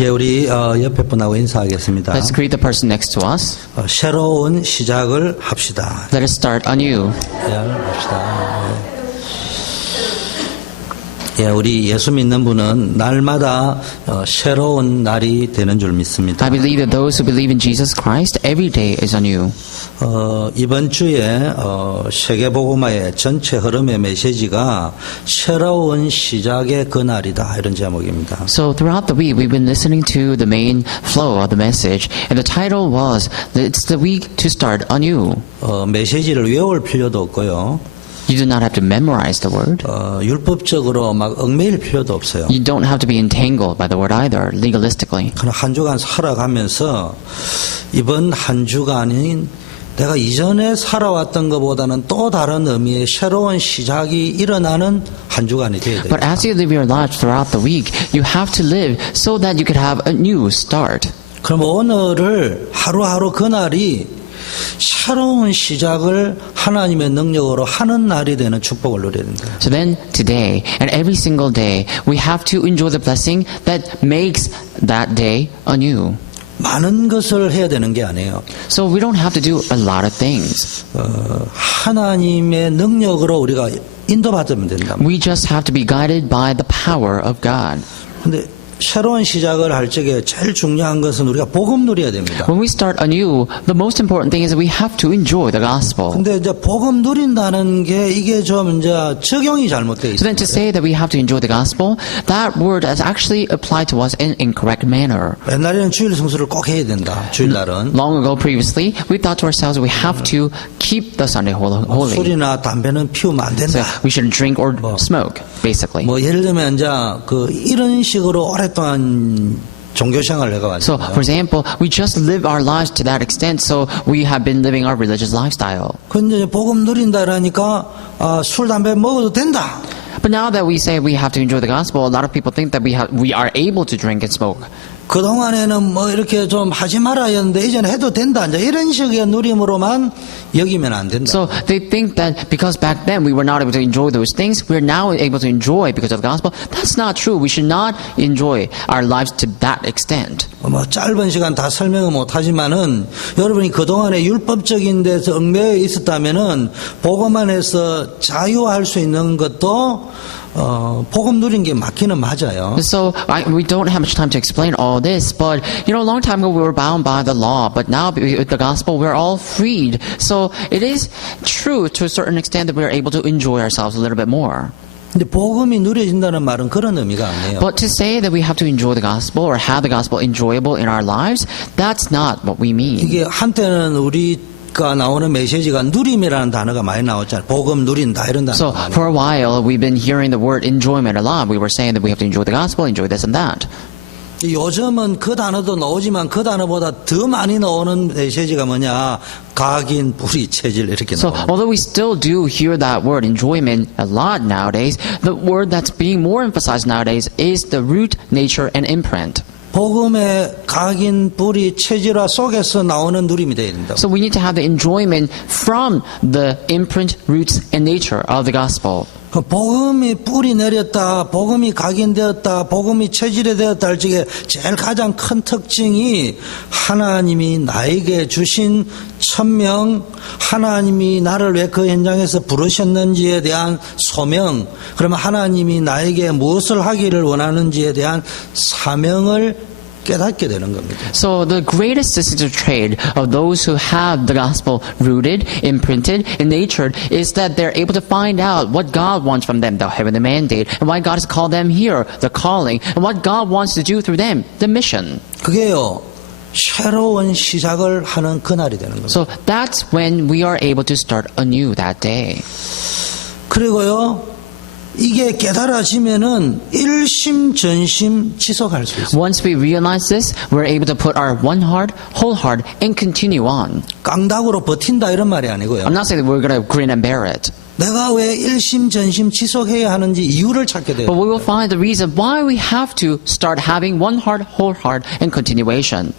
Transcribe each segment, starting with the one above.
예, 우리 옆에 분하고 인사하겠습니다. Let's greet the person next to us. 새로운 시작을 합시다. Let us start anew. 합시다. 예, 우리 예수 믿는 분은 날마다 새로운 날이 되는 줄 믿습니다. I believe that those who believe in Jesus Christ, every day is anew. 이번 주에 세계복음화의 전체 흐름의 메시지가 새로운 시작의 그날이다 이런 제목입니다. So throughout the week, we've been listening to the main flow of the message, and the title was, it's the week to start anew. 메시지를 외울 필요도 없고요. You do not have to memorize the word. 율법적으로 막 얽매일 필요도 없어요. You don't have to be entangled by the word either, legalistically. 그러나 한 주간 살아가면서 이번 한 주간인 내가 이전에 살아왔던 것보다는 또 다른 의미의 새로운 시작이 일어나는 한 주간이 되어야 But 됩니다. as you live your life throughout the week, you have to live so that you could have a new start. 그럼 오늘을 하루하루 그날이 새로운 시작을 하나님의 능력으로 하는 날이 되는 축복을 누려야 된다. So then today and every single day, we have to enjoy the blessing that makes that day anew. 많은 것을 해야 되는 게 아니에요. So we don't have to do a lot of things. 하나님의 능력으로 우리가 인도받으면 된다. We just have to be guided by the power of God. 근데 새로운 시작을 할 적에 제일 중요한 것은 우리가 복음 누려야 됩니다. When we start anew, the most important thing is that we have to enjoy the gospel. 근데 이제 복음 누린다는 게 이게 좀 이제 적용이 잘못돼 So 있어요. then to say that we have to enjoy the gospel, that word is actually applied to us in incorrect manner. 옛날에는 주일 성수를 꼭 해야 된다. 주일날은 Long ago previously, we thought to ourselves we have to keep the Sunday holy. 술이나 담배는 피우면 안 So 된다. we shouldn't drink or smoke, basically. 뭐 예를 들면 이제 그 이런 식으로 오랫동안 종교 생활을 해가 So, 왔어요. for example, we just live our lives to that extent, so we have been living our religious lifestyle. 근데 복음 누린다라니까 술 담배 먹어도 된다. But now that we say we have to enjoy the gospel, a lot of people think that we are able to drink and smoke. 그동안에는 뭐 이렇게 좀 하지 말아야 했는데 이제는 해도 된다. 이제 이런 식의 누림으로만 여기면 안 된다. So they think that because back then we were not able to enjoy those things, we're now able to enjoy because of the gospel. That's not true. We should not enjoy our lives to that extent. 뭐 짧은 시간 다 설명을 못 하지만은 여러분이 그동안에 율법적인 데서 얽매여 있었다면은 복음 안에서 자유할 수 있는 것도 복음 누린 게 맞기는 맞아요. So we don't have much time to explain all this, but a long time ago we were bound by the law, but now with the gospel we're all freed. So it is true to a certain extent that we're able to enjoy ourselves a little bit more. 근데 복음이 누려진다는 말은 그런 의미가 아니에요. But to say that we have to enjoy the gospel or have the gospel enjoyable in our lives, that's not what we mean. 이게 한때는 우리가 나오는 메시지가 누림이라는 단어가 많이 나왔잖아요. 복음 누린다 이런 단어가 So 많이. for a while we've been hearing the word enjoyment a lot. We were saying that we have to enjoy the gospel, enjoy this and that. 요즘은 그 단어도 나오지만 그 단어보다 더 많이 나오는 메시지가 뭐냐? 각인, 뿌리, 체질 이렇게 So 나옵니다. although we still do hear that word enjoyment a lot nowadays, the word that's being more emphasized nowadays is the root, nature, and imprint. 복음의 각인, 뿌리, 체질화 속에서 나오는 누림이 되어야 된다. So we need to have the enjoyment from the imprint, roots, and nature of the gospel. 그 복음이 뿌리 내렸다, 복음이 각인되었다, 복음이 체질이 되었다 할 적에 제일 가장 큰 특징이 하나님이 나에게 주신 천명, 하나님이 나를 왜 그 현장에서 부르셨는지에 대한 소명, 그러면 하나님이 나에게 무엇을 하기를 원하는지에 대한 사명을 깨닫게 되는 겁니다. So the greatest distinctive trait of those who have the gospel rooted, imprinted, and natured is that they're able to find out what God wants from them, the heavenly mandate, and why God has called them here, the calling, and what God wants to do through them, the mission. 그게요, 새로운 시작을 하는 그날이 되는 겁니다. So that's when we are able to start anew that day. 그리고요, 이게 깨달아지면은 일심전심 지속할 수 있어요. Once we realize this, we're able to put our one heart, whole heart, and continue on. 깡다구로 버틴다 이런 말이 아니고요. I'm not saying that we're going to grin and bear it, 내가 왜 일심전심 지속해야 하는지 이유를 찾게 돼요. but we will find the reason why we have to start having one heart, whole heart, and continuation.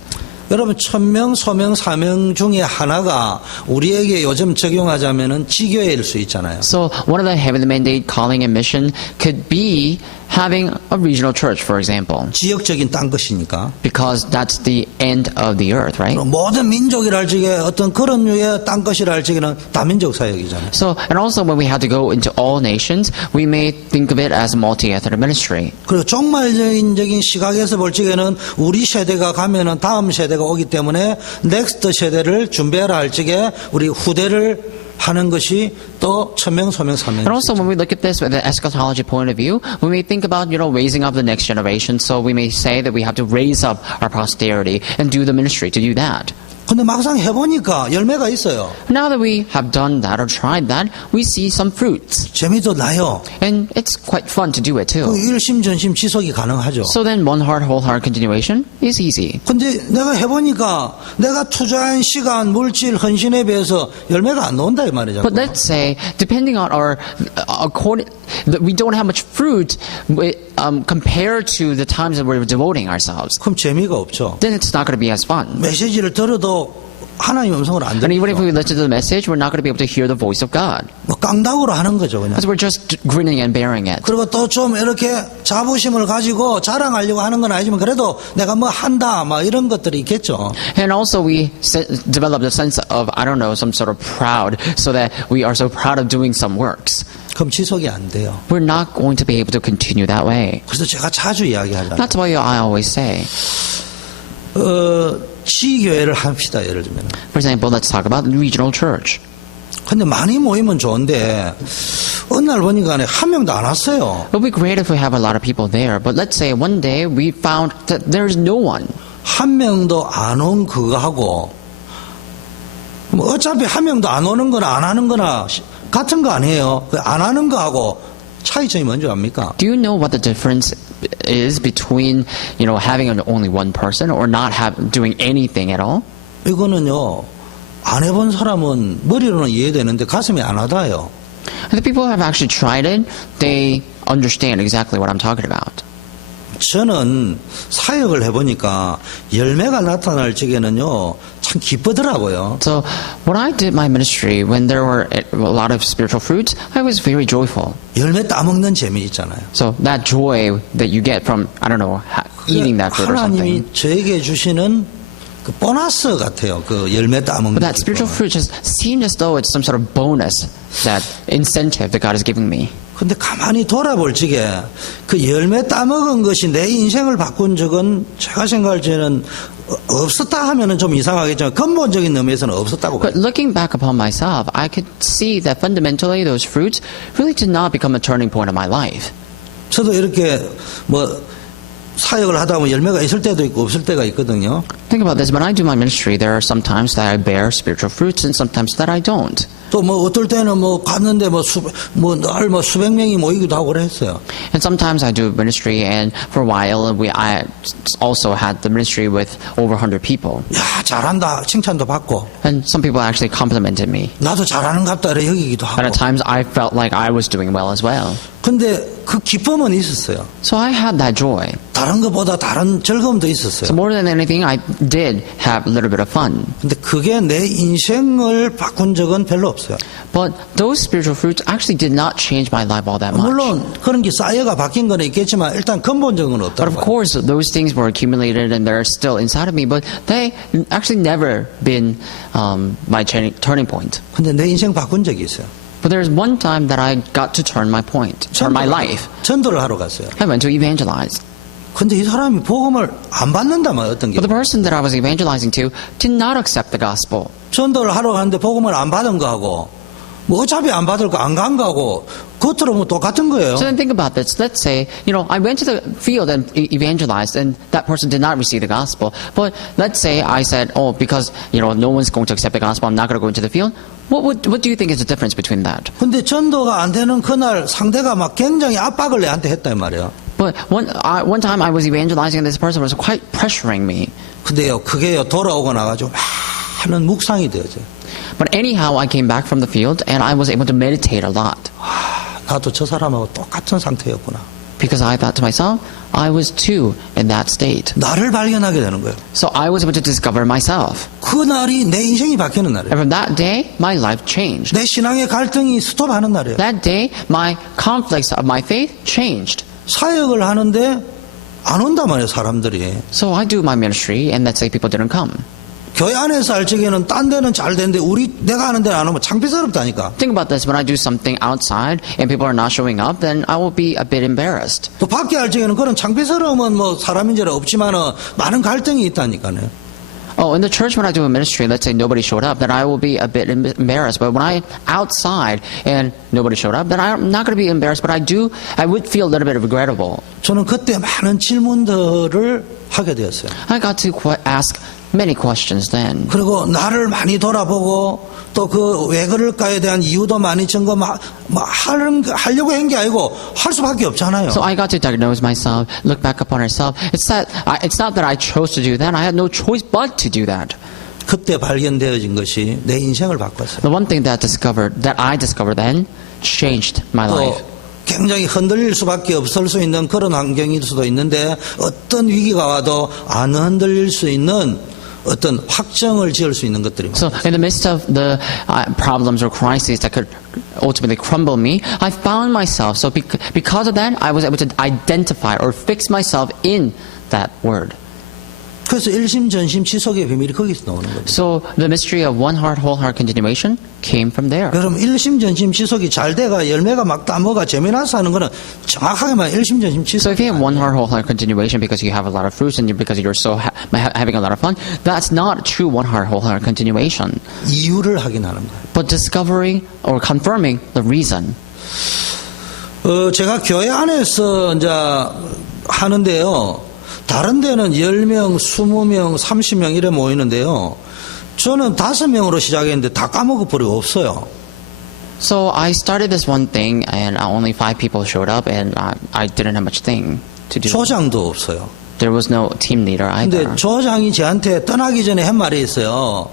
여러분 천명, 소명, 사명 중에 하나가 우리에게 요즘 적용하자면은 지교회일 수 있잖아요. So one of the heavenly mandate, calling, and mission could be having a regional church, for example, 지역적인 딴 것이니까. because that's the end of the earth, right? 모든 민족이랄 적에 어떤 그런 류의 딴 것이랄 적에는 다민족 사역이잖아요. So, and also when we have to go into all nations, we may think of it as a multi-ethnic ministry. 그리고 종말적인 시각에서 볼 적에는 우리 세대가 가면은 다음 세대가 오기 때문에 넥스트 세대를 준비해라 할 적에 우리 후대를 하는 것이 또 천명, 소명, 사명. And also when we look at this with the eschatology point of view, we may think about, raising up the next generation. So we may say that we have to raise up our posterity and do the ministry to do that. 근데 막상 해보니까 열매가 있어요. Now that we have done that or tried that, we see some fruits. 재미도 나요. And it's quite fun to do it 그 too. 일심 전심 지속이 가능하죠. So then one heart, whole heart continuation is easy. 근데 내가 해보니까 내가 투자한 시간, 물질, 헌신에 비해서 열매가 안 나온다 이 말이죠. But let's say, depending on we don't have much fruit compared to the times that we're devoting ourselves. 그럼 재미가 없죠. Then it's not going to be as fun. 메시지를 들어도 하나님 음성을 안 And even if 들어요. we listen to the message, we're not going to be able to hear the voice of God. 뭐 깡다구로 하는 거죠, 그냥. Because we're just grinning and bearing it. 그리고 또 좀 이렇게 자부심을 가지고 자랑하려고 하는 건 아니지만 그래도 내가 뭐 한다, 막 이런 것들이 있겠죠. And also we develop the sense of, some sort of proud, so that we are so proud of doing some works. 그럼 지속이 안 돼요. We're not going to be able to continue that way. 그래서 제가 자주 이야기하잖아요. That's why I always say, 지교회를 합시다, 예를 들면. for example, let's talk about regional church. 근데 많이 모이면 좋은데 어느 날 보니까 한 명도 안 왔어요. It would be great if we have a lot of people there, but let's say one day we found that there's no one. 한 명도 안 온 그거하고 뭐 어차피 한 명도 안 오는 거나 안 하는 거나 같은 거 아니에요. 그 안 하는 거하고 차이점이 뭔지 압니까? Do you know what the difference is between, having only one person or not doing anything at all? 이거는요, 안 해본 사람은 머리로는 이해되는데 가슴이 안 와닿아요. The people who have actually tried it, they understand exactly what I'm talking about. 저는 사역을 해보니까 열매가 나타날 적에는요, 참 기쁘더라고요. So when I did my ministry, when there were a lot of spiritual fruits, I was very joyful. 열매 따먹는 재미 있잖아요. So that joy that you get from, eating that fruit or 하나님이 something. 저에게 주시는 그 보너스 같아요. 그 열매 따먹는. But that spiritual fruit just seemed as though it's some sort of bonus, that incentive that God is giving me. 근데 가만히 돌아볼 적에 그 열매 따먹은 것이 내 인생을 바꾼 적은 제가 생각할 때는 없었다 하면은 좀 이상하겠지만 근본적인 의미에서는 없었다고 봐요. But looking back upon myself, I could see that fundamentally those fruits really did not become a turning point of my life. 저도 이렇게 뭐 사역을 하다 보면 열매가 있을 때도 있고 없을 때가 있거든요. Think about this. When I do my ministry, there are some times that I bear spiritual fruits and sometimes that I don't. 또 뭐 어떨 때는 뭐 갔는데 날 수백 명이 모이기도 하고 그랬어요. And sometimes I do ministry, and for a while I also had the ministry with over 100 people. 야, 잘한다 칭찬도 받고 And some people actually complimented me. 나도 잘하는 것 같다 이래 여기기도 And 하고. at times I felt like I was doing well as well. 근데 그 기쁨은 있었어요. So I had that joy. 다른 것보다 다른 즐거움도 So 있었어요. more than anything, I did have a little bit of fun. 근데 그게 내 인생을 바꾼 적은 별로 없어요. But those spiritual fruits actually did not change my life all that much. 물론 그런 게 쌓여가 바뀐 건 있겠지만 일단 근본적인 건 But 없다고 of 봐요. course, those things were accumulated and they're still inside of me, but they actually never been my turning point. 근데 내 인생 바꾼 적이 있어요. But there's one time that I got to turn my life. 전도를 하러 갔어요. I went to evangelize. 근데 이 사람이 복음을 안 받는다 말 어떤 게. But the person that I was evangelizing to did not accept the gospel. 전도를 하러 갔는데 복음을 안 받은 거하고 뭐 어차피 안 받을 거 안 간 거하고 겉으로 뭐 똑같은 거예요. So then think about this. Let's say, I went to the field and evangelized and that person did not receive the gospel. But let's say I said, because, no one's going to accept the gospel, I'm not going to go into the field. What do you think is the difference between that? 근데 전도가 안 되는 그날 상대가 막 굉장히 압박을 내한테 했단 말이에요. But one time I was evangelizing and this person was quite pressuring me. 근데요, 그게요, 돌아오고 나가지고 많은 묵상이 되어져요. But anyhow, I came back from the field and I was able to meditate a lot. 나도 저 사람하고 똑같은 상태였구나. Because I thought to myself, I was too in that state. 나를 발견하게 되는 거예요. So I was able to discover myself. 그날이 내 인생이 바뀌는 날이에요. And from that day, my life changed. 내 신앙의 갈등이 스톱하는 날이에요. That day, my conflicts of my faith changed. 사역을 하는데 안 온단 말이에요, 사람들이. So I do my ministry, and let's say people didn't come. 교회 안에서 할 적에는 딴 데는 잘 되는데 내가 하는 데는 안 오면 창피스럽다니까. Think about this. When I do something outside and people are not showing up, then I will be a bit embarrassed. 또 밖에 할 적에는 그런 창피스러움은 뭐 사람인지라 없지만은 많은 갈등이 있다니까요. Oh, in the church when I do a ministry, let's say nobody showed up, then I will be a bit embarrassed. But when I outside and nobody showed up, then I'm not going to be embarrassed. But I would feel a little bit regrettable. 저는 그때 많은 질문들을 하게 되었어요. I got to ask many questions then. 그리고 나를 많이 돌아보고 또 그 왜 그럴까에 대한 이유도 많이 하려고 한 게 아니고 할 수밖에 없잖아요. So I got to diagnose myself, look back upon myself. It's not that I chose to do that. I had no choice but to do that. 그때 발견되어진 것이 내 인생을 바꿨어요. The one thing that I discovered then changed my life. 또 굉장히 흔들릴 수밖에 없을 수 있는 그런 환경일 수도 있는데 어떤 위기가 와도 안 흔들릴 수 있는 어떤 확정을 지을 수 있는 것들이 So in the midst of the problems or crises that could ultimately crumble me, I found myself. So because of that, I was able to identify or fix myself in that word. 그래서 일심전심 지속의 비밀이 거기서 나오는 거죠. So the mystery of one heart, whole heart continuation came from there. 그럼 일심전심 지속이 잘 돼가 열매가 막 따먹어 재미나서 하는 거는 정확하게 말하면 일심전심 지속. So if you have one heart, whole heart continuation because you have a lot of fruits and because you're so having a lot of fun, that's not true one heart, whole heart continuation. 이유를 확인하는 거예요. But discovering or confirming the reason. 제가 교회 안에서 이제 하는데요. 다른 데는 10명, 20명, 30명 이래 모이는데요. 저는 5명으로 시작했는데 다 까먹어버리고 없어요. So I started this one thing and only 5 people showed up and I didn't have much thing to do. 조장도 없어요. There was no team leader either. 근데 조장이 저한테 떠나기 전에 한 말이 있어요.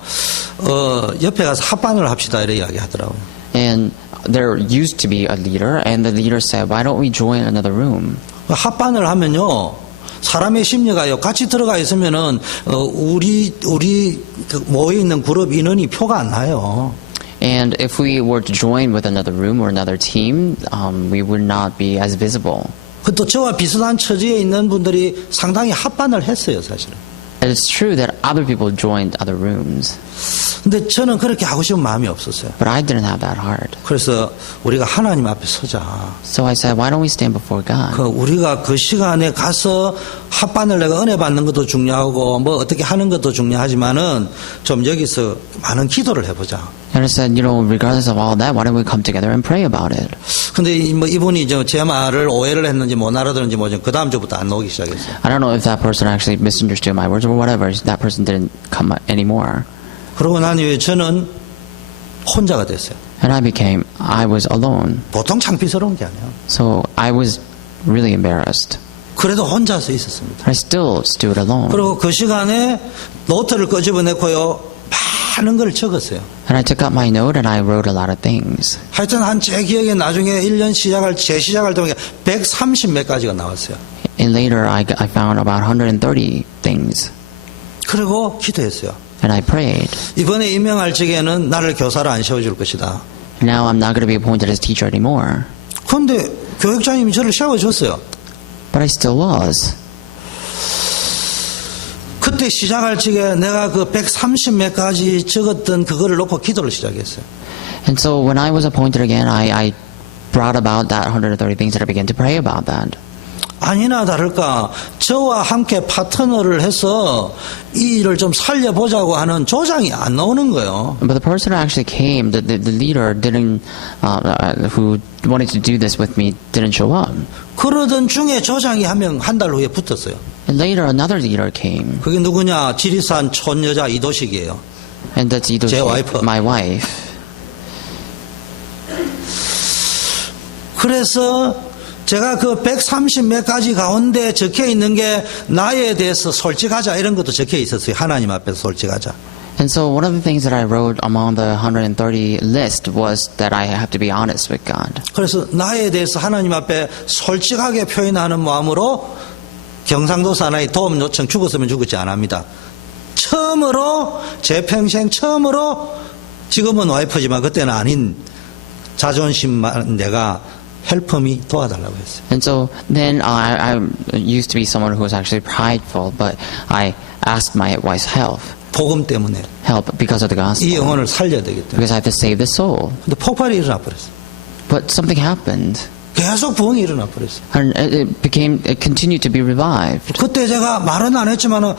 옆에 가서 합반을 합시다 이렇게 이야기하더라고요. And there used to be a leader and the leader said, why don't we join another room? 합반을 하면요. 사람의 심리가요. 같이 들어가 있으면은 우리 모여 있는 그룹 인원이 표가 안 나요. And if we were to join with another room or another team, we would not be as visible. 또 저와 비슷한 처지에 있는 분들이 상당히 합반을 했어요, 사실은. And it's true that other people joined other rooms. 근데 저는 그렇게 하고 싶은 마음이 없었어요. But I didn't have that heart. 그래서 우리가 하나님 앞에 서자. So I said, why don't we stand before God? 우리가 그 시간에 가서 합반을 내가 은혜 받는 것도 중요하고 뭐 어떻게 하는 것도 중요하지만은 좀 여기서 많은 기도를 해보자. And I said, regardless of all that, why don't we come together and pray about it? 근데 뭐 이분이 제 말을 오해를 했는지 못 알아들었는지 뭐지 그 다음 주부터 안 나오기 시작했어요. I don't know if that person actually misunderstood my words or whatever. That person didn't come anymore. 그러고 난 이후에 저는 혼자가 됐어요. And I was alone. 보통 창피스러운 게 아니에요. So I was really embarrassed. 그래도 혼자서 있었습니다. I still stood alone. 그리고 그 시간에 노트를 끄집어내고요. 많은 걸 적었어요. And I took out my note and I wrote a lot of things. 하여튼 제 기억에 나중에 1년 재시작할 때 130 몇 가지가 나왔어요. And later I found about 130 things. 그리고 기도했어요. And I prayed. 이번에 임명할 적에는 나를 교사로 안 세워줄 것이다. Now I'm not going to be appointed as teacher anymore. 그런데 교육장님이 저를 세워줬어요. But I still was. 그때 시작할 적에 내가 그 130 몇 가지 적었던 그거를 놓고 기도를 시작했어요. And so when I was appointed again, I brought about that 130 things and I began to pray about that. 아니나 다를까 저와 함께 파트너를 해서 이 일을 좀 살려보자고 하는 조장이 안 나오는 거예요. But the person who actually came, the leader didn't, who wanted to do this with me, didn't show up. 그러던 중에 조장이 한 달 후에 붙었어요. And later another leader came. 그게 누구냐? 지리산 촌여자 이도식이에요. And that's 제 와이프. my wife. 그래서 제가 그 130 몇 가지 가운데 적혀 있는 게 나에 대해서 솔직하자 이런 것도 적혀 있었어요. 하나님 앞에서 솔직하자. And so one of the things that I wrote among the 130 list was that I have to be honest with God. 그래서 나에 대해서 하나님 앞에 솔직하게 표현하는 마음으로 경상도 사나이 도움 요청 죽었으면 죽었지 안 합니다. 처음으로 제 평생 처음으로 지금은 와이프지만 그때는 아닌 자존심만 내가 help me 도와달라고 했어요. And so then I used to be someone who was actually prideful, but I asked my wife's 복음 때문에 help because of the 이 gospel, 영혼을 살려야 되기 때문에. because I have to save the soul. 근데 폭발이 일어나 버렸어요. But something happened, 계속 부흥이 일어나 버렸어요. and it continued to be revived. 그때 제가 말은 안 했지만은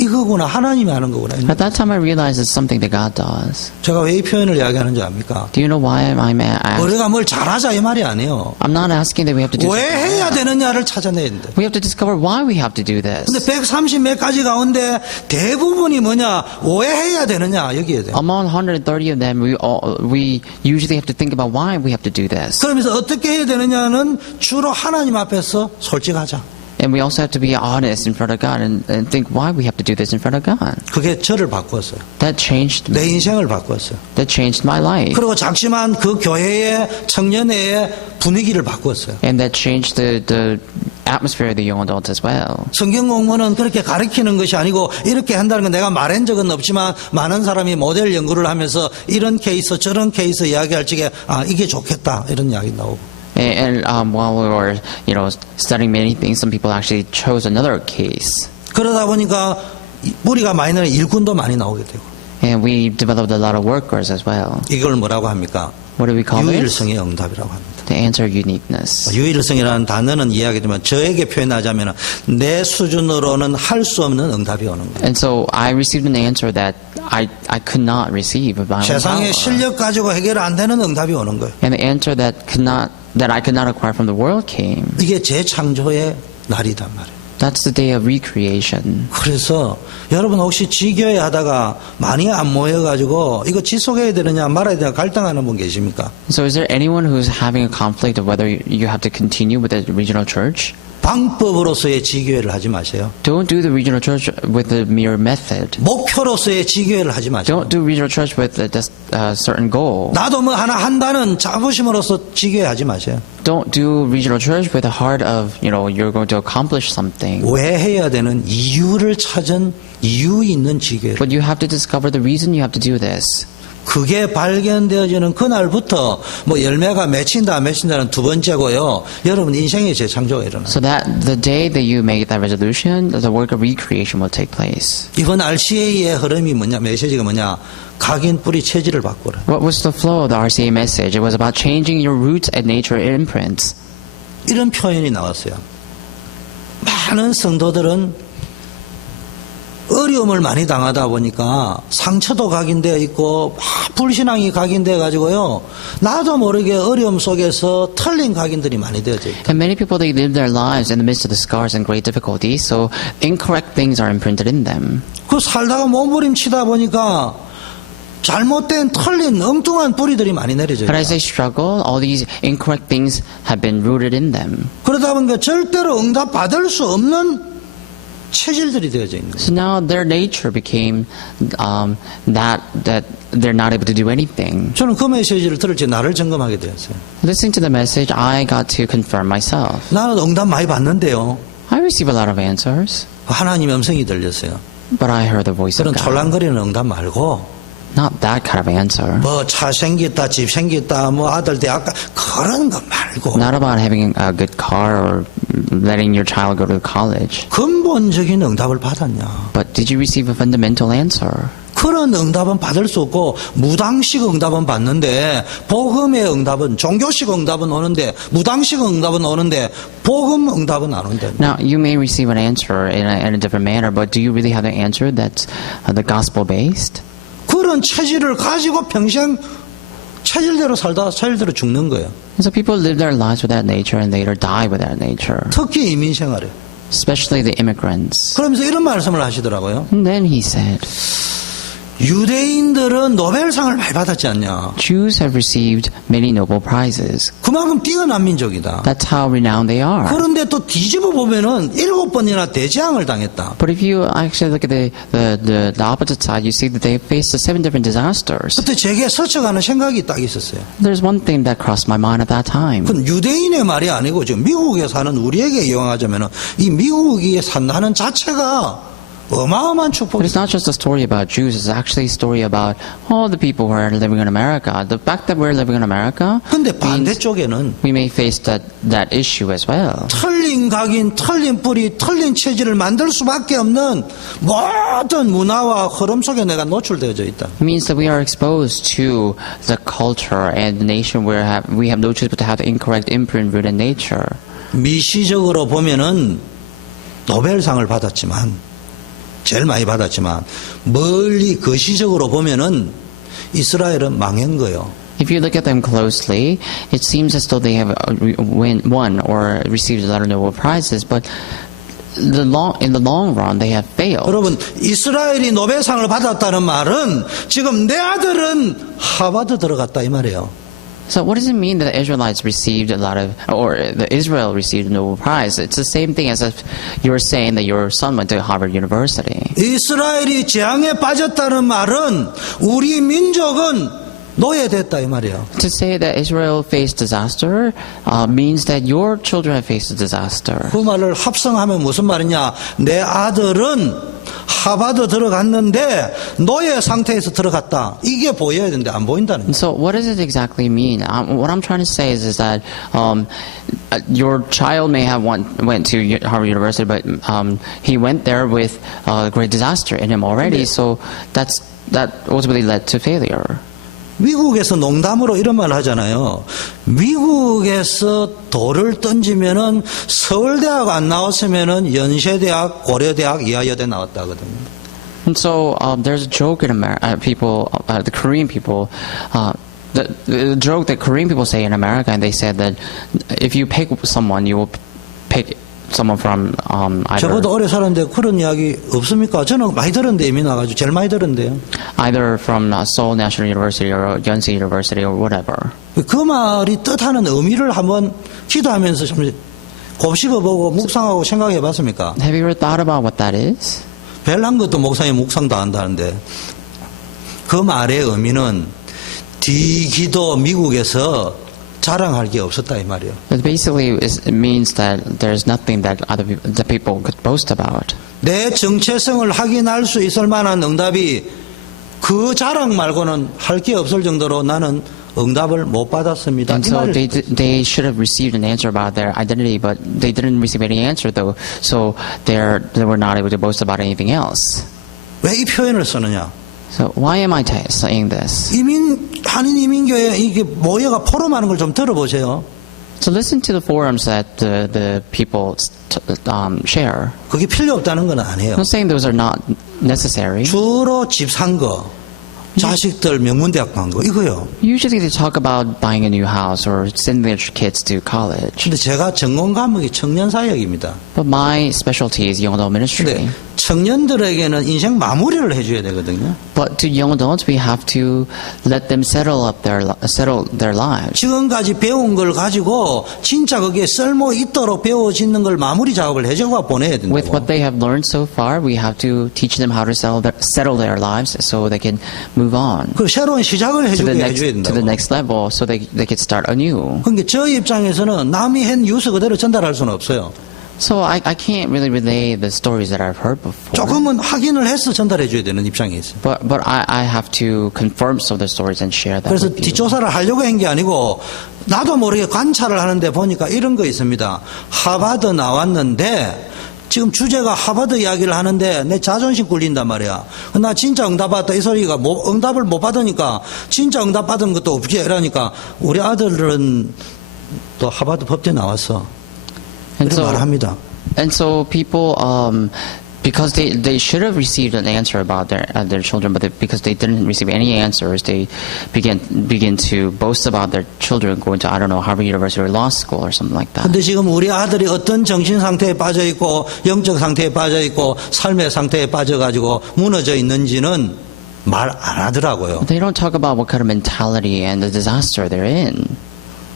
이거구나, 하나님이 하는 거구나. At that time, I realized it's something that God does. 제가 왜 이 표현을 이야기하는지 압니까? Do you know why I'm asked? 우리가 뭘 잘하자 이 말이 아니에요. I'm not asking that we have to do. 왜 해야 되느냐를 찾아내야 된다. We have to discover why we have to do this. 근데 130 몇 가지 가운데 대부분이 뭐냐, 왜 해야 되느냐 여기에 돼요. Among 130 of them, we usually have to think about why we have to do this. 그러면서 어떻게 해야 되느냐는 주로 하나님 앞에서 솔직하자. And we also have to be honest in front of God and think why we have to do this in front of God. 그게 저를 바꾸었어요. That changed 내 me. 인생을 바꾸었어요. That changed my life. 그리고 작지만 그 교회의 청년회의 분위기를 바꾸었어요. And that changed the atmosphere of the young adults as well. 성경 공부는 그렇게 가르치는 것이 아니고 이렇게 한다는 건 내가 말한 적은 없지만 많은 사람이 모델 연구를 하면서 이런 케이스 저런 케이스 이야기할 적에 이게 좋겠다 이런 이야기 나오고. And while we were, studying many things, some people actually chose another case. 그러다 보니까 뿌리가 많이 나는 일꾼도 많이 나오게 되고. And we developed a lot of workers as well. 이걸 뭐라고 합니까? What do we call this? 유일성의 응답이라고 합니다. To answer uniqueness. 유일성이라는 단어는 이야기지만 저에게 표현하자면 내 수준으로는 할 수 없는 응답이 오는 거예요. And so I received an answer that I could not receive by my own 세상의 power. 실력 가지고 해결 안 되는 응답이 오는 거예요. And the answer that I could not acquire from the world came. 이게 재창조의 날이단 말이에요. That's the day of recreation. 그래서 여러분 혹시 지교회 하다가 많이 안 모여가지고 이거 지속해야 되느냐 말아야 되느냐 갈등하는 분 계십니까? So is there anyone who's having a conflict of whether you have to continue with the regional church? 방법으로서의 지교회를 하지 마세요. Don't do the regional church with a mere method. 목표로서의 지교회를 하지 마세요. Don't do regional church with a certain goal. 나도 뭐 하나 한다는 자부심으로서 지교회 하지 마세요. Don't do regional church with a heart of, you're going to accomplish something. 왜 해야 되는 이유를 찾은 이유 있는 지교회. But you have to discover the reason you have to do this. 그게 발견되어지는 그날부터 뭐 열매가 맺힌다는 두 번째고요. 여러분 인생의 재창조가 일어나요. So that the day that you make that resolution, the work of recreation will take place. 이번 RCA의 흐름이 뭐냐, 메시지가 뭐냐, 각인 뿌리 체질을 바꾸라. What was the flow of the RCA message? It was about changing your roots and nature imprints. 이런 표현이 나왔어요. 많은 성도들은 어려움을 많이 당하다 보니까 상처도 각인되어 있고 불신앙이 각인되어 가지고요. 나도 모르게 어려움 속에서 틀린 각인들이 많이 되어져 있다. And many people, they live their lives in the midst of the scars and great difficulties, so incorrect things are imprinted in them. 그 살다가 몸부림치다 보니까 잘못된 틀린 엉뚱한 뿌리들이 많이 내려져 But 있다. as they struggle, all these incorrect things have been rooted in them. 그러다 보니까 절대로 응답 받을 수 없는 체질들이 되어져 있는 거예요. So now their nature became that they're not able to do anything. 저는 그 메시지를 들을 때 나를 점검하게 되었어요. Listening to the message, I got to confirm myself. 나는 응답 많이 받는데요. I receive a lot of answers, 하나님의 음성이 들렸어요. but I heard the voice 그런 of God. 촐랑거리는 응답 말고 Not that kind of answer. 뭐 차 생겼다, 집 생겼다, 뭐 아들 대학 그런 거 말고 Not about having a good car or letting your child go to college. 근본적인 응답을 받았냐. But did you receive a fundamental answer? 그런 응답은 받을 수 없고 무당식 응답은 받는데 복음의 응답은 종교식 응답은 오는데 무당식 응답은 오는데 복음 응답은 안 온다. Now, you may receive an answer in a different manner, but do you really have the answer that's the gospel-based? 그런 체질을 가지고 평생 체질대로 살다 체질대로 죽는 거예요. And so people live their lives with that nature and later die with that nature, 특히 이민 생활에. especially the immigrants. 그러면서 이런 말씀을 하시더라고요. And then he said, 유대인들은 노벨상을 많이 받았지 않냐. Jews have received many Nobel Prizes. 그만큼 뛰어난 민족이다. That's how renowned they are. 그런데 또 뒤집어 보면은 7번이나 대재앙을 당했다. But if you actually look at the opposite side, you see that they faced 7 different disasters. 그때 제게 스쳐가는 생각이 딱 있었어요. There's one thing that crossed my mind at that time. 그건 유대인의 말이 아니고 지금 미국에 사는 우리에게 이용하자면은 이 미국에 산다는 자체가 어마어마한 But 축복이. it's not just a story about Jews, it's actually a story about all the people who are living in America. The fact that we're living in America 근데 means 반대쪽에는 we may face that issue as well. 틀린 각인, 틀린 뿌리, 틀린 체질을 만들 수밖에 없는 모든 문화와 흐름 속에 내가 노출되어져 있다. It means that we are exposed to the culture and the nation where we have no choice but to have the incorrect imprint rooted in nature. 미시적으로 보면은 노벨상을 받았지만 제일 많이 받았지만 멀리 거시적으로 보면은 이스라엘은 망한 거예요. If you look at them closely, it seems as though they have won or received a lot of Nobel Prizes, but in the long run, they have failed. 여러분, 이스라엘이 노벨상을 받았다는 말은 지금 내 아들은 하버드 들어갔다 이 말이에요. So what does it mean that the Israelites received a lot of, or the Israel received a Nobel Prize? It's the same thing as if you're saying that your son went to Harvard University. 이스라엘이 재앙에 빠졌다는 말은 우리 민족은 노예됐다 이 말이에요. To say that Israel faced disaster means that your children have faced a disaster. 그 말을 합성하면 무슨 말이냐? 내 아들은 하버드 들어갔는데 노예 상태에서 들어갔다. 이게 보여야 되는데 안 보인다는 거예요. So what does it exactly mean? What I'm trying to say is that your child may have went to Harvard University, but he went there with a great disaster in him already. So that ultimately led to failure. 미국에서 농담으로 이런 말을 하잖아요. 미국에서 돌을 던지면은 서울대학 안 나왔으면은 연세대학, 고려대학, 이화여대 나왔다거든요. And so there's a joke in America. The Korean people. The joke that Korean people say in America, and they said that if you pick someone, you will pick someone from either. 저보다 오래 살았는데 그런 이야기 없습니까? 저는 많이 들었는데 이미 나가지고 제일 많이 들었는데요. Either from Seoul National University or Yonsei University or whatever. 그 말이 뜻하는 의미를 한번 기도하면서 좀 곱씹어보고 묵상하고 생각해봤습니까? Have you ever thought about what that is? 벨한 것도 목사님 묵상도 한다는데 그 말의 의미는 기도 미국에서 자랑할 게 없었다 이 말이에요. It basically it means that there's nothing that the people could boast about. 내 정체성을 확인할 수 있을 만한 응답이 그 자랑 말고는 할 게 없을 정도로 나는 응답을 못 받았습니다. And 이 so 말을 they should have received an answer about their identity, but they didn't receive any answer though. So they were not able to boast about anything else. 왜 이 표현을 쓰느냐? So why am I saying this? 한인 이민교회 이게 모여가 포럼하는 걸 좀 들어보세요. So listen to the forums that the people share. 그게 필요 없다는 건 아니에요. I'm not saying those are not necessary. 주로 집 산 거, 자식들 명문대학 간 거 이거요. Usually they talk about buying a new house or sending their kids to college. 근데 제가 전공 과목이 청년 사역입니다. But my specialty is young adult ministry. 근데 청년들에게는 인생 마무리를 해줘야 되거든요. But to young adults, we have to let them settle their lives. 지금까지 배운 걸 가지고 진짜 그게 쓸모 있도록 배워지는 걸 마무리 작업을 해줘가 보내야 With 된다고. what they have learned so far, we have to teach them how to settle their lives so they can move on 그 새로운 시작을 to 해줘야 the 된다고. next level so they can start anew. 그러니까 저 입장에서는 남이 한 뉴스 그대로 전달할 수는 없어요. So I can't really relay the stories that I've heard before. 조금은 확인을 해서 전달해줘야 되는 입장이 있어요. But I have to confirm some of the stories and share that 그래서 with you. 뒷조사를 하려고 한 게 아니고 나도 모르게 관찰을 하는데 보니까 이런 거 있습니다. 하버드 나왔는데 지금 주제가 하버드 이야기를 하는데 내 자존심 굴린단 말이야. 나 진짜 응답 받았다 이 소리가 응답을 못 받으니까 진짜 응답 받은 것도 없지 이러니까 우리 아들은 또 하버드 법대 나왔어. 이렇게 말합니다. And so people, because they should have received an answer about their children, but because they didn't receive any answers, they begin to boast about their children going to Harvard University or law school or something like that. 근데 지금 우리 아들이 어떤 정신 상태에 빠져 있고 영적 상태에 빠져 있고 삶의 상태에 빠져 가지고 무너져 있는지는 말 안 하더라고요. They don't talk about what kind of mentality and the disaster they're in.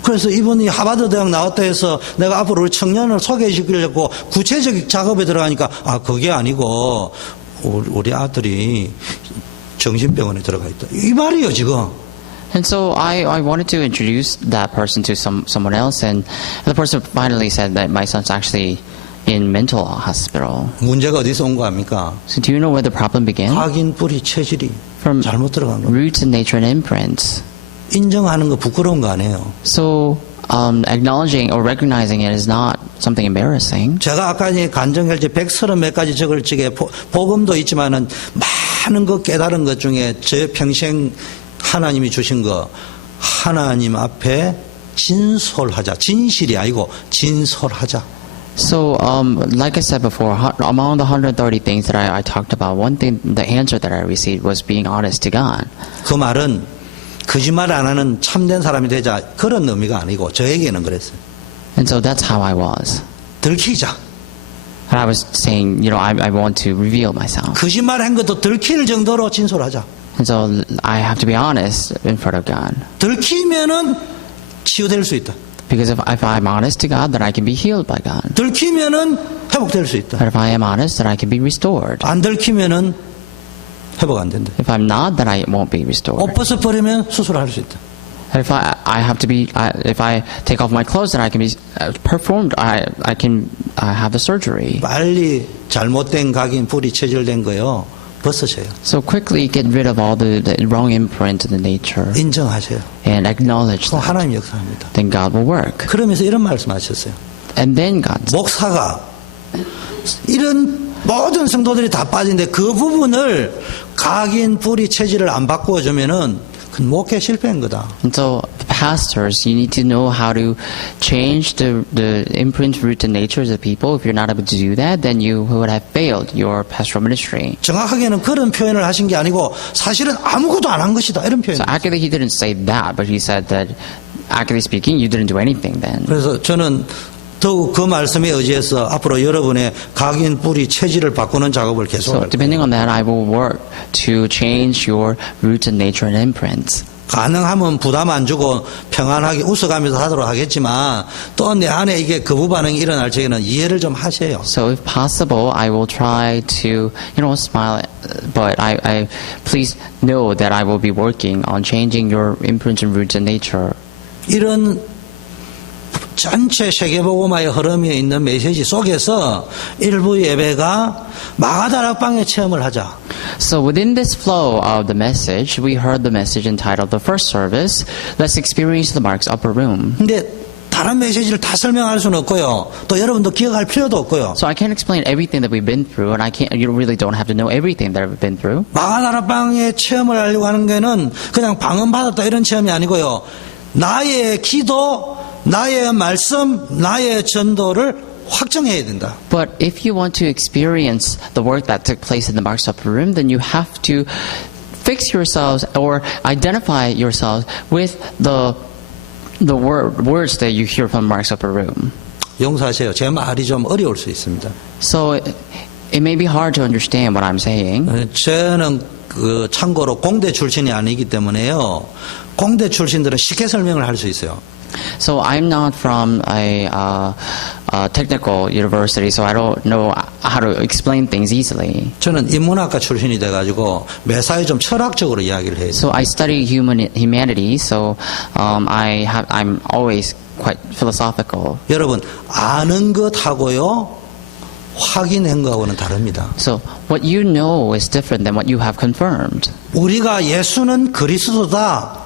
그래서 이분이 하버드 대학 나왔다 해서 내가 앞으로 우리 청년을 소개시키려고 구체적 작업에 들어가니까 그게 아니고 우리 아들이 정신병원에 들어가 있다. 이 말이에요 지금. And so I wanted to introduce that person to someone else, and the person finally said that my son's actually in mental hospital. 문제가 어디서 온 거 압니까? So do you know where the problem began? 각인 뿌리 체질이 From 잘못 들어간 거. roots in nature and imprints. 인정하는 거 부끄러운 거 아니에요. So acknowledging or recognizing it is not something embarrassing. 제가 아까 간정결제 130 몇 가지 적을 적에 복음도 있지만은 많은 거 깨달은 것 중에 제 평생 하나님이 주신 거 하나님 앞에 진솔하자. 진실이 아니고 진솔하자. So, like I said before, among the 130 things that I talked about, one thing, the answer that I received was being honest to God. 그 말은 거짓말 안 하는 참된 사람이 되자 그런 의미가 아니고 저에게는 그랬어요. And so that's how I was. 들키자. And I was saying, I want to reveal myself. 거짓말 한 것도 들킬 정도로 진솔하자. And so I have to be honest in front of God. 들키면은 치유될 수 있다. Because if I'm honest to God, then I can be healed by God. 들키면은 회복될 수 있다. But if I am honest, then I can be restored. 안 들키면은 회복 안 된다. If I'm not, then I won't be restored. 옷 벗어버리면 수술할 수 있다. And if I have to be, if I take off my clothes, then I can be performed. I can have the surgery. 빨리 잘못된 각인 뿌리 체질된 거요. 벗으세요. So quickly get rid of all the wrong imprint in the nature 인정하세요. and acknowledge 그럼 that. 하나님 역사합니다. Then God will work. 그러면서 이런 말씀하셨어요. And then God. 목사가 이런 모든 성도들이 다 빠진데 그 부분을 각인 뿌리 체질을 안 바꾸어 주면은 그 목회 실패한 거다. And so, pastors, you need to know how to change the imprint, root, and nature of the people. If you're not able to do that, then you would have failed your pastoral ministry. 정확하게는 그런 표현을 하신 게 아니고 사실은 아무것도 안 한 것이다. 이런 표현. So actually, he didn't say that, but he said that, actually speaking, you didn't do anything then. 그래서 저는 더욱 그 말씀에 의지해서 앞으로 여러분의 각인 뿌리 체질을 바꾸는 작업을 So 계속할 depending 거예요. on that, I will work to change your roots and nature and imprints. 가능하면 부담 안 주고 평안하게 웃어가면서 하도록 하겠지만 또 내 안에 이게 거부 반응이 일어날 적에는 이해를 좀 하세요. So if possible, I will try to, smile, but I please know that I will be working on changing your imprints and roots and nature. 이런 전체 세계복음화의 흐름에 있는 메시지 속에서 일부 예배가 마가다락방의 체험을 하자. So within this flow of the message, we heard the message entitled The First Service, Let's Experience the Mark's Upper Room. 근데 다른 메시지를 다 설명할 수는 없고요. 또 여러분도 기억할 필요도 없고요. So I can't explain everything that we've been through, and you really don't have to know everything that we've been through. 마가다락방의 체험을 하려고 하는 게는 그냥 방언받았다 이런 체험이 아니고요. 나의 기도, 나의 말씀, 나의 전도를 확정해야 된다. But if you want to experience the work that took place in the Mark's Upper Room, then you have to fix yourselves or identify yourselves with the words that you hear from Mark's Upper Room. 용서하세요. 제 말이 좀 어려울 수 있습니다. So it may be hard to understand what I'm saying. 저는 참고로 공대 출신이 아니기 때문에요. 공대 출신들은 쉽게 설명을 할 수 있어요. So I'm not from a technical university, so I don't know how to explain things easily. 저는 인문학과 출신이 돼가지고 매사에 좀 철학적으로 이야기를 해요. So I study humanities, so I'm always quite philosophical. 여러분 아는 것하고요 확인한 거하고는 다릅니다. So what you know is different than what you have confirmed. 우리가 예수는 그리스도다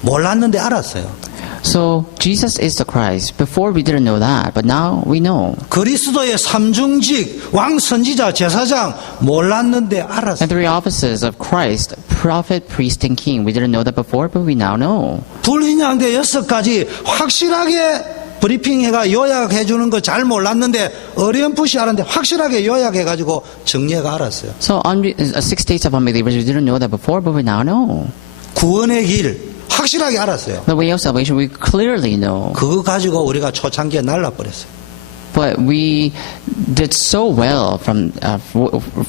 몰랐는데 알았어요. So Jesus is the Christ. Before we didn't know that, but now we know. 그리스도의 삼중직 왕 선지자 제사장 몰랐는데 알았어요. And three offices of Christ, prophet, priest, and king. We didn't know that before, but we now know. 불신앙대 6가지 확실하게 브리핑해가 요약해 주는 거 잘 몰랐는데 어렴풋이 알았는데 확실하게 요약해 가지고 정리해가 알았어요. So 6 states of unbelievers, we didn't know that before, but we now know. 구원의 길 확실하게 알았어요. The way of salvation, we clearly know. 그거 가지고 우리가 초창기에 날라버렸어요. But we did so well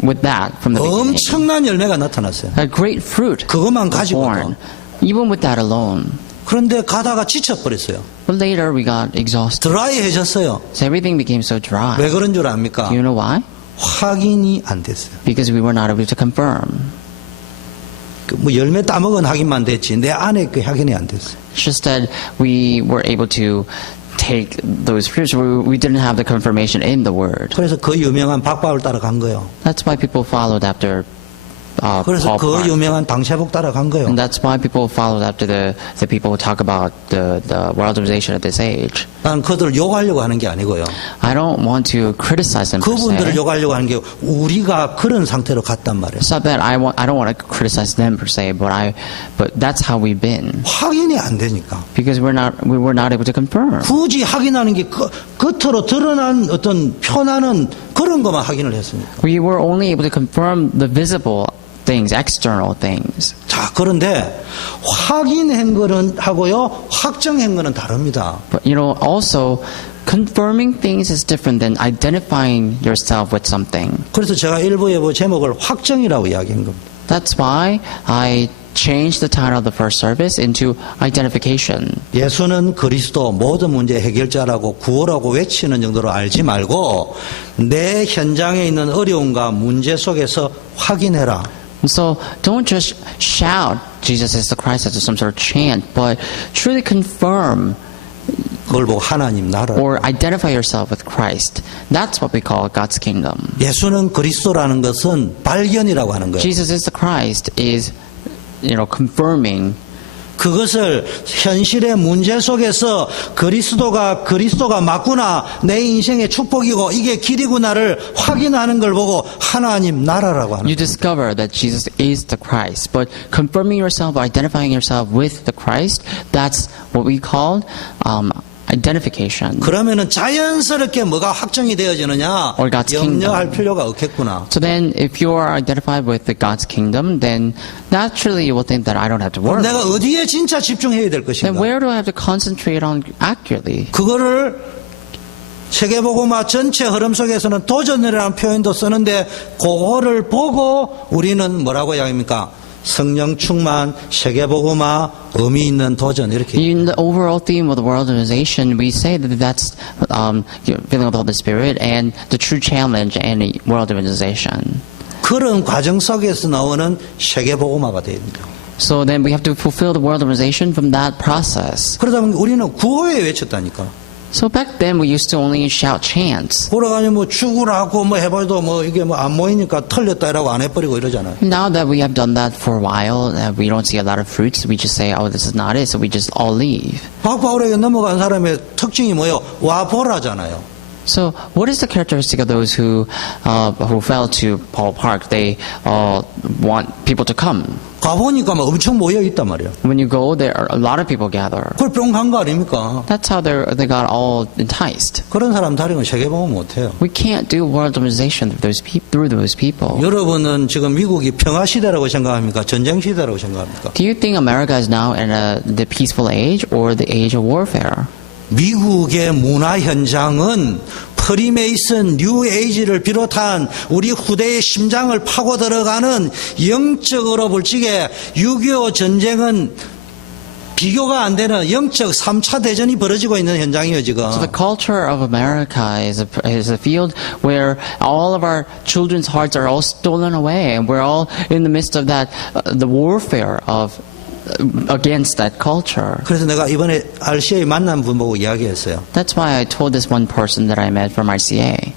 with that from the beginning. 엄청난 열매가 나타났어요. A great fruit 그것만 was 가지고도. born, even with that alone. 그런데 가다가 지쳐버렸어요. But later we got exhausted. 드라이해졌어요. So everything became so dry. 왜 그런 줄 압니까? Do you know why? 확인이 안 됐어요. Because we were not able to confirm. 뭐 열매 따먹은 확인만 됐지 내 안에 그 확인이 안 됐어요. It's just that we were able to take those fruits. We didn't have the confirmation in the word. 그래서 그 유명한 박바울 따라간 거예요. That's why people followed after 그래서 Paul 그 Park. 유명한 방세복 따라간 거예요. And that's why people followed after the people who talk about the world civilization at this age. 난 그들을 욕하려고 하는 게 아니고요. I don't want to criticize them per 그분들을 se. 욕하려고 하는 게 우리가 그런 상태로 갔단 말이에요. It's not that I don't want to criticize them per se, but that's how we've been. 확인이 안 되니까. Because we were not able to confirm. 굳이 확인하는 게 겉으로 드러난 어떤 표나는 그런 것만 확인을 했으니까. We were only able to confirm the visible things, external things. 자, 그런데 확인한 거는 하고요, 확정한 거는 다릅니다. But also confirming things is different than identifying yourself with something. 그래서 제가 일부에 제목을 확정이라고 이야기한 겁니다. That's why I changed the title of the first service into identification. 예수는 그리스도 모든 문제 해결자라고 구호라고 외치는 정도로 알지 말고 내 현장에 있는 어려움과 문제 속에서 확인해라. And so don't just shout Jesus is the Christ as some sort of chant, but truly confirm 그걸 보고 하나님 나라. or identify yourself with Christ. That's what we call God's kingdom. 예수는 그리스도라는 것은 발견이라고 하는 거예요. Jesus is the Christ is confirming. 그것을 현실의 문제 속에서 그리스도가 맞구나, 내 인생의 축복이고 이게 길이구나를 확인하는 걸 보고 하나님 나라라고 하는 You 거예요. discover that Jesus is the Christ, but confirming yourself, identifying yourself with the Christ, that's what we call identification. 그러면은 자연스럽게 뭐가 확정이 되어지느냐 Or God's 염려할 kingdom. 필요가 없겠구나. So then, if you are identified with the God's kingdom, then naturally you will think that I don't have to 그럼 worry. 내가 어디에 진짜 집중해야 될 Then 것인가? where do I have to concentrate on accurately? 그거를 세계복음화 전체 흐름 속에서는 도전이라는 표현도 쓰는데 그거를 보고 우리는 뭐라고 이야기합니까? 성령 충만, 세계복음화, 의미 있는 도전 이렇게. In the overall theme of the world organization, we say that that's filling of the Holy Spirit and the true challenge and world organization. 그런 과정 속에서 나오는 세계복음화가 됩니다. So then we have to fulfill the world organization from that process. 그러다 보니 우리는 구호에 외쳤다니까. So back then we used to only shout chants. 그러가지고 뭐 죽으라고 뭐 해봐도 뭐 이게 뭐 안 모이니까 털렸다 이라고 안 해버리고 이러잖아요. Now that we have done that for a while, we don't see a lot of fruits. We just say, "Oh, this is not it," so we just all leave. 박바울에게 넘어간 사람의 특징이 뭐예요? 와 보라잖아요. So, what is the characteristic of those who fell to Paul Park? They want people to come. 가보니까 막 엄청 모여 있단 말이에요. When you go there, a lot of people gather. 그걸 뿅 간 거 아닙니까? That's how they got all enticed. 그런 사람 다리는 세계복음 못해요. We can't do world organization through those people. 여러분은 지금 미국이 평화 시대라고 생각합니까? 전쟁 시대라고 생각합니까? Do you think America is now in the peaceful age or the age of warfare? 미국의 문화 현장은 프리메이슨, 뉴에이지를 비롯한 우리 후대의 심장을 파고 들어가는 영적으로 볼 적에 6.25 전쟁은 비교가 안 되는 영적 3차 대전이 벌어지고 있는 현장이에요, 지금. So the culture of America is a field where all of our children's hearts are all stolen away, and we're all in the midst of that, the warfare of against that culture. 그래서 내가 이번에 RCA 만난 분 보고 이야기했어요. That's why I told this one person that I met from RCA.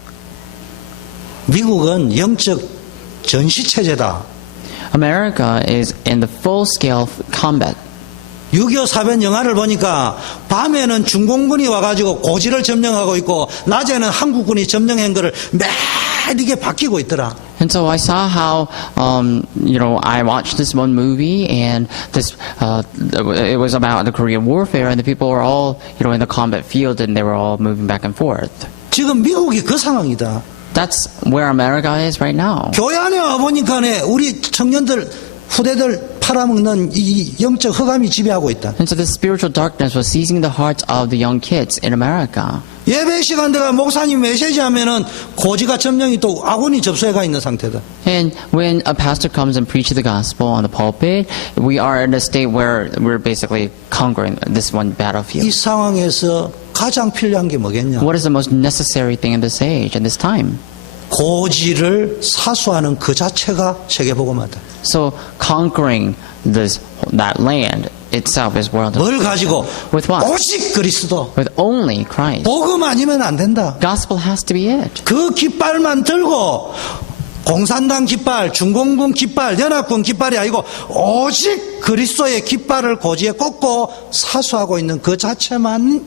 미국은 영적 전시 체제다. America is in the full scale combat. 6.25 사변 영화를 보니까 밤에는 중공군이 와가지고 고지를 점령하고 있고 낮에는 한국군이 점령한 거를 매일 이게 바뀌고 있더라. And so I saw how, I watched this one movie, and it was about the Korean warfare, and the people were all, in the combat field, and they were all moving back and forth. 지금 미국이 그 상황이다. That's where America is right now. 교회 안에 와보니까 우리 청년들, 후대들 팔아먹는 이 영적 흑암이 지배하고 있다. And so the spiritual darkness was seizing the hearts of the young kids in America. 예배 시간대가 목사님 메시지 하면은 고지가 점령이 또 아군이 접수해가 있는 상태다. And when a pastor comes and preaches the gospel on the pulpit, we are in a state where we're basically conquering this one 이 battlefield. 상황에서 가장 필요한 게 뭐겠냐? What is the most necessary thing in this age and this time? 고지를 사수하는 그 자체가 세계복음화다. So conquering that land itself is world 뭘 가지고? With what? 오직 그리스도. With only Christ. 복음 아니면 안 된다. Gospel has to be it. 그 깃발만 들고 공산당 깃발, 중공군 깃발, 연합군 깃발이 아니고 오직 그리스도의 깃발을 고지에 꽂고 사수하고 있는 그 자체만으로도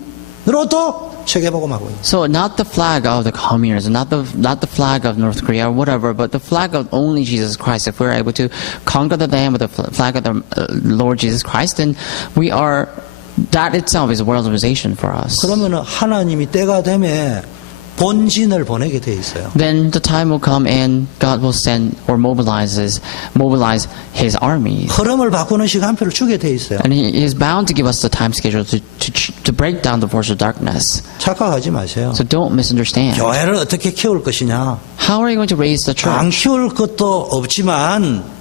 세계복음하고 있는. So not the flag of the communism, not the flag of North Korea or whatever, but the flag of only Jesus Christ. If we're able to conquer the land with the flag of the Lord Jesus Christ, then we are. That itself is a world organization for us. 그러면 하나님이 때가 되면 본진을 보내게 돼 있어요. Then the time will come and God will send or mobilize His army. 흐름을 바꾸는 시간표를 주게 돼 있어요. And He is bound to give us the time schedule to break down the force of darkness. 착각하지 마세요. So don't misunderstand. 교회를 어떻게 키울 것이냐? How are you going to raise the 안 church? 키울 것도 없지만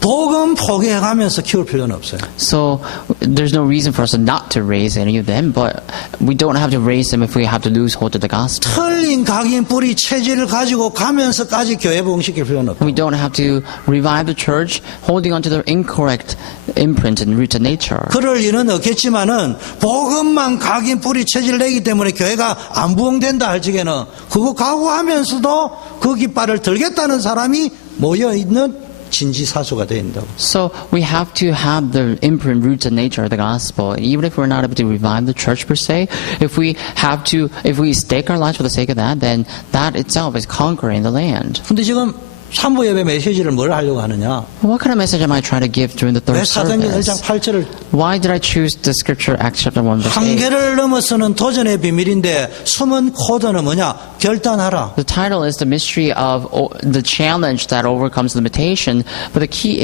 복음 포기해가면서 키울 필요는 없어요. So there's no reason for us not to raise any of them, but we don't have to raise them if we have to lose hold of the gospel. 틀린 각인 뿌리 체질을 가지고 가면서까지 교회 부흥시킬 필요는 없어요. We don't have to revive the church holding on to their incorrect imprint and rooted nature. 그럴 일은 없겠지만은 복음만 각인 뿌리 체질을 내기 때문에 교회가 안 부흥된다 할 적에는 그거 각오하면서도 그 깃발을 들겠다는 사람이 모여있는 진지사수가 된다고. So we have to have the imprint, rooted nature of the gospel. Even if we're not able to revive the church per se, if we stake our lives for the sake of that, then that itself is conquering the land. 근데 지금 3부 예배 메시지를 뭘 하려고 하느냐? What kind of message am I trying to give during the 왜 third 사도행전 1장 service? 8절을 Why did I choose the scripture Acts chapter 1 verse 8? 한계를 넘어서는 도전의 비밀인데 숨은 코드는 뭐냐? 결단하라. The title is the mystery of the challenge that overcomes limitation, but the key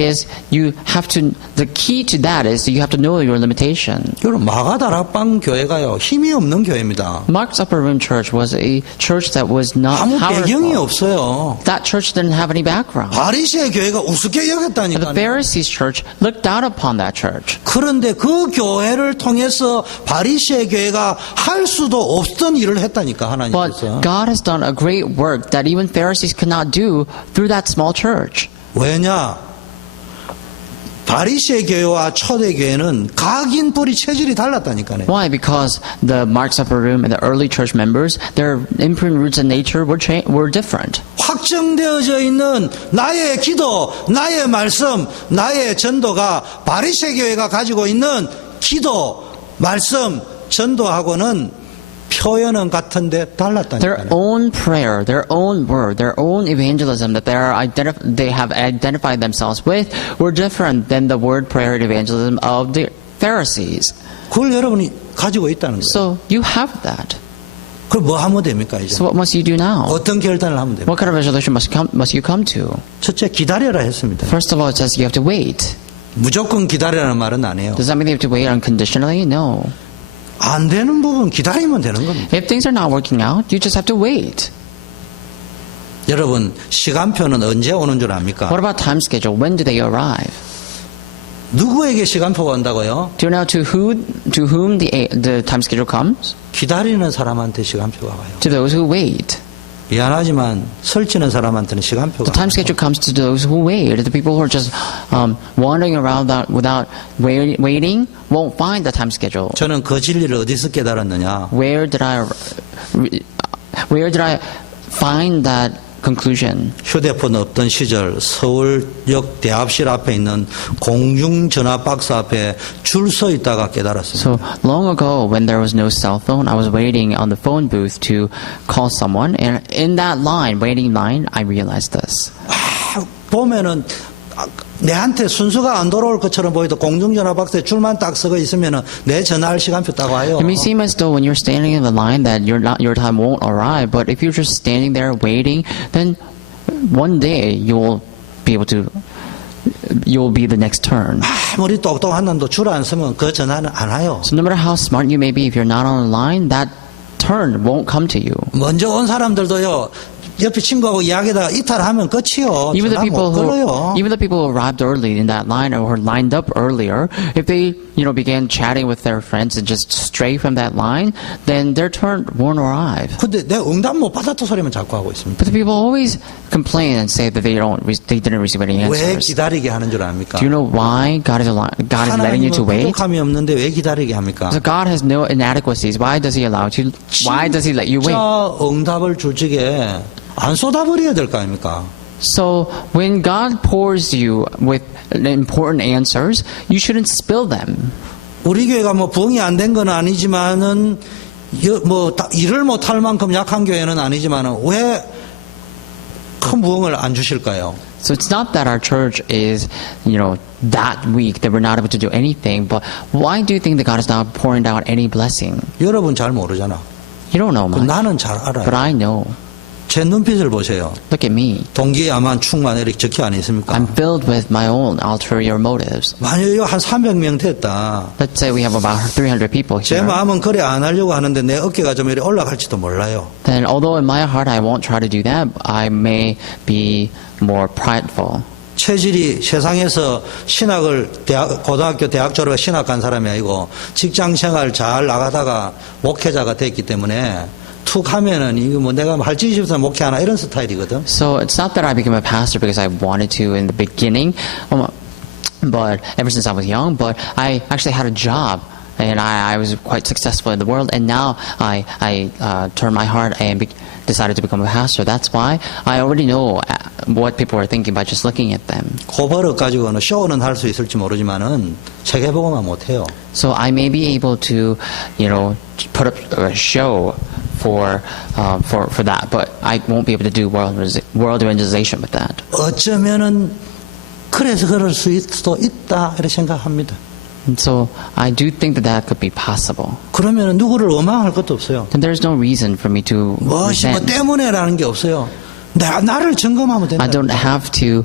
to that is you have to know your limitation. 여러분 마가다락방 교회가요 힘이 없는 교회입니다. Mark's Upper Room Church was a church that was not 아무 배경이 powerful. 없어요. That church didn't have any background. 바리새의 교회가 우습게 The 여겼다니까요. Pharisees church looked down upon that church. 그런데 그 교회를 통해서 바리새의 교회가 할 수도 없던 일을 했다니까 But 하나님께서. God has done a great work that even Pharisees could not do through that small church. 왜냐? 바리새 교회와 초대 교회는 각인 뿌리 체질이 달랐다니까요. Why? Because the Mark's Upper Room and the early church members, their imprint, roots, and nature were different. 확정되어져 있는 나의 기도, 나의 말씀, 나의 전도가 바리새 교회가 가지고 있는 기도, 말씀, 전도하고는 표현은 같은데 Their 달랐다니까요. own prayer, their own word, their own evangelism that they have identified themselves with were different than the word, prayer, and evangelism of the Pharisees. 그걸 여러분이 가지고 있다는 거예요. So you have that. 그럼 뭐 하면 됩니까 이제? So what must you do now? 어떤 결단을 하면 됩니까? What kind of resolution must you come to? 첫째 기다려라 했습니다. First of all, it says you have to wait. 무조건 기다려라는 말은 아니에요. Does that mean you have to wait unconditionally? No. 안 되는 부분 기다리면 되는 겁니다. If things are not working out, you just have to wait. 여러분 시간표는 언제 오는 줄 압니까? What about time schedule? When do they arrive? 누구에게 시간표가 온다고요? Do you know to whom the time schedule comes? 기다리는 사람한테 시간표가 와요. To those who wait. 미안하지만 설치는 사람한테는 시간표가 The time 와요. schedule comes to those who wait. The people who are just wandering around without waiting won't find the time schedule. 저는 그 진리를 어디서 깨달았느냐? Where did I find that conclusion? 휴대폰 없던 시절 서울역 대합실 앞에 있는 공중전화 박스 앞에 줄 서 있다가 깨달았습니다. So long ago, when there was no cell phone, I was waiting on the phone booth to call someone, and in that waiting line, I realized this. 보면은 내한테 순서가 안 돌아올 것처럼 보여도 공중전화 박스에 줄만 딱 서고 있으면은 내 전화할 시간표 딱 와요. It may seem as though when you're standing in the line that your time won't arrive, but if you're just standing there waiting, then one day you'll be the next turn. 아무리 똑똑한 놈도 줄 안 서면 그 전화는 안 와요. So no matter how smart you may be, if you're not on the line, that turn won't come to you. 먼저 온 사람들도요. 옆에 친구하고 이야기하다가 이탈하면 끝이요. Even the 전화 못 걸어요. even the people who arrived early in that line or were lined up earlier, if they, began chatting with their friends and just stray from that line, then their turn won't arrive. 근데 내 응답 못 받았다 소리만 자꾸 하고 있습니다. But the people always complain and say that they didn't receive any 왜 answers. 기다리게 하는 줄 압니까? Do you know why God is letting you to 하나님은 wait? 부족함이 없는데 왜 기다리게 합니까? So God has no inadequacies. Why does He allow you? Why does He let you wait? 진짜 응답을 줄 적에 안 쏟아버려야 될 거 아닙니까? So when God pours you with important answers, you shouldn't spill them. 우리 교회가 뭐 부흥이 안 된 건 아니지만은 일을 못할 만큼 약한 교회는 아니지만은 왜 큰 부흥을 안 주실까요? So it's not that our church is, that weak, that we're not able to do anything, but why do you think that God is not pouring down any blessing? 여러분 잘 모르잖아. You don't know much, 나는 잘 알아요. but I know. 제 눈빛을 보세요. Look at me. 동기야만 충만 이렇게 적혀 안 있습니까? I'm filled with my own ulterior motives. 만약에 한 300명 됐다. Let's say we have about 300 people 제 here. 마음은 그래 안 하려고 하는데 내 어깨가 좀 이렇게 올라갈지도 몰라요. Then although in my heart I won't try to do that, I may be more prideful. 체질이 세상에서 신학을 고등학교 대학 졸업해 신학 간 사람이 아니고 직장생활 잘 나가다가 목회자가 됐기 때문에 툭 하면은 이거 뭐 내가 할 짓이 없어서 목회하나 이런 스타일이거든. So it's not that I became a pastor because I wanted to in the beginning, but ever since I was young, but I actually had a job. And I was quite successful in the world, and now I turned my heart and decided to become a pastor. That's why I already know what people are thinking by just looking at them. 그 버릇 가지고는 쇼는 할 수 있을지 모르지만은 세계보고만 못해요. So I may be able to, put up a show for that, but I won't be able to do world evangelization with that. 어쩌면은 그래서 그럴 수도 있다 이렇게 생각합니다. And so I do think that could be possible. 그러면은 누구를 원망할 것도 없어요. And there's no reason for me to 무엇이 뭐 resent. 때문에라는 게 없어요. 나를 점검하면 된다. I don't have to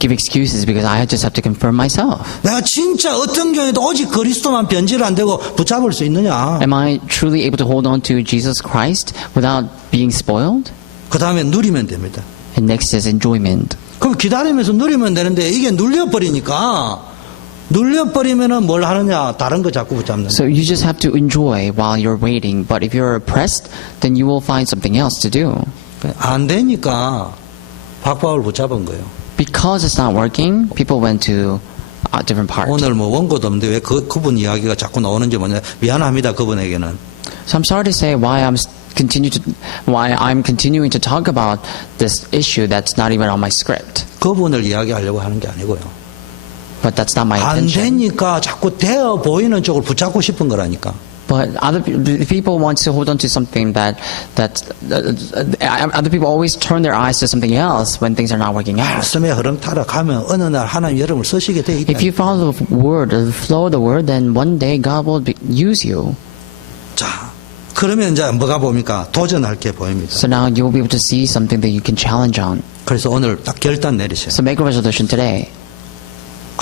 give excuses because I just have to confirm myself. 내가 진짜 어떤 경우에도 오직 그리스도만 변질 안 되고 붙잡을 수 있느냐. Am I truly able to hold on to Jesus Christ without being spoiled? 그 다음에 누리면 됩니다. And next is enjoyment. 그럼 기다리면서 누리면 되는데 이게 눌려버리면은 뭘 하느냐? 다른 거 자꾸 붙잡는 So you just have to enjoy while you're waiting. But if you're oppressed, then you will find something else to do. 안 되니까 박박을 붙잡은 거예요. Because it's not working, people went to a different part. 오늘 뭐 원고도 없는데 왜 그분 이야기가 자꾸 나오는지 뭐냐. 미안합니다. 그분에게는. So I'm sorry to say why I'm continuing to talk about this issue that's not even on my script. 그분을 이야기하려고 하는 게 아니고요. But that's not my 안 intention. 되니까 자꾸 되어 보이는 쪽을 붙잡고 싶은 거라니까. But other people want to hold on to something other people always turn their eyes to something else when things are not working out. 말씀의 흐름 따라 가면 어느 날 하나님 여러분을 쓰시게 돼 있다. If you follow the word, the flow of the word, then one day God will use you. 자, 그러면 이제 뭐가 보입니까? 도전할 게 보입니다. So now you will be able to see something that you can challenge on. 그래서 오늘 딱 결단 내리세요. So make a resolution today.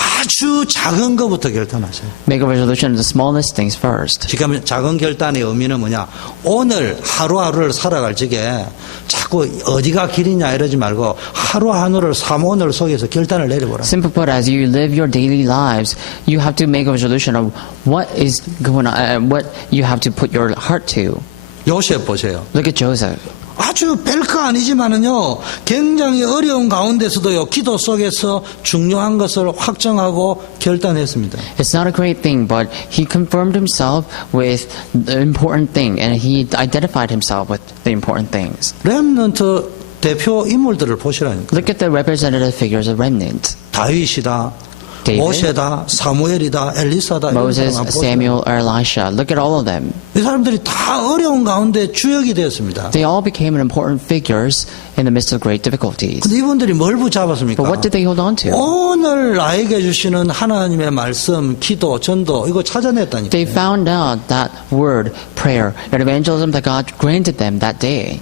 아주 작은 것부터 결단하세요. Make a resolution of the smallest things first. 지금 작은 결단의 의미는 뭐냐? 오늘 하루하루를 살아갈 적에 자꾸 어디가 길이냐 이러지 말고 하루하루를 오늘 속에서 결단을 내려보라. Simply put, as you live your daily lives, you have to make a resolution of what is going on, what you have to put your heart to. 요셉 보세요. Look at Joseph. 아주 별거 아니지만은요, 굉장히 어려운 가운데서도요, 기도 속에서 중요한 것을 확정하고 결단했습니다. It's not a great thing, but he confirmed himself with the important thing, and he identified himself with the important things. 렘넌트 대표 인물들을 보시라니까. Look at the representative figures of remnant. 다윗이다, David, 모세다, 사무엘이다, 엘리사다. Moses, 이런 사람 Samuel, Elisha. Look at all of them. 이 사람들이 다 어려운 가운데 주역이 되었습니다. They all became important figures in the midst of great difficulties. 근데 이분들이 뭘 붙잡았습니까? But what did they hold on to? 오늘 나에게 주시는 하나님의 말씀, 기도, 전도 이거 찾아냈다니까. They found out that word, prayer, that evangelism that God granted them that day.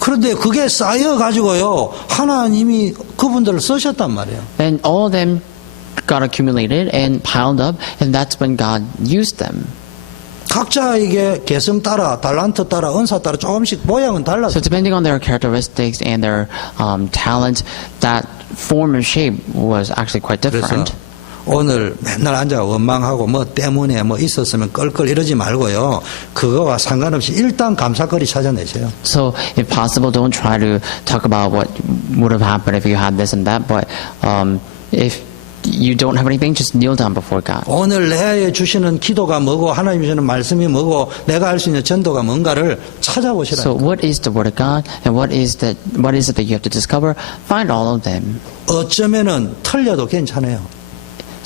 그런데 그게 쌓여가지고요, 하나님이 그분들을 쓰셨단 말이에요. And all of them got accumulated and piled up, and that's when God used them. 각자에게 개성 따라, 달란트 따라, 은사 따라 조금씩 모양은 달라서 So depending on their characteristics and their talent, that form and shape was actually quite 그래서 different. 오늘 맨날 앉아 원망하고 뭐 때문에 뭐 있었으면 껄껄 이러지 말고요. 그거와 상관없이 일단 감사거리 찾아내세요. So if possible, don't try to talk about what would have happened if you had this and that. But if you don't have anything, just kneel down before God. 오늘 내에 주시는 기도가 뭐고 하나님 주시는 말씀이 뭐고 내가 할 수 있는 전도가 뭔가를 찾아보시라. So what is the word of God, and what is it that you have to discover? Find all of them. 어쩌면은 틀려도 괜찮아요.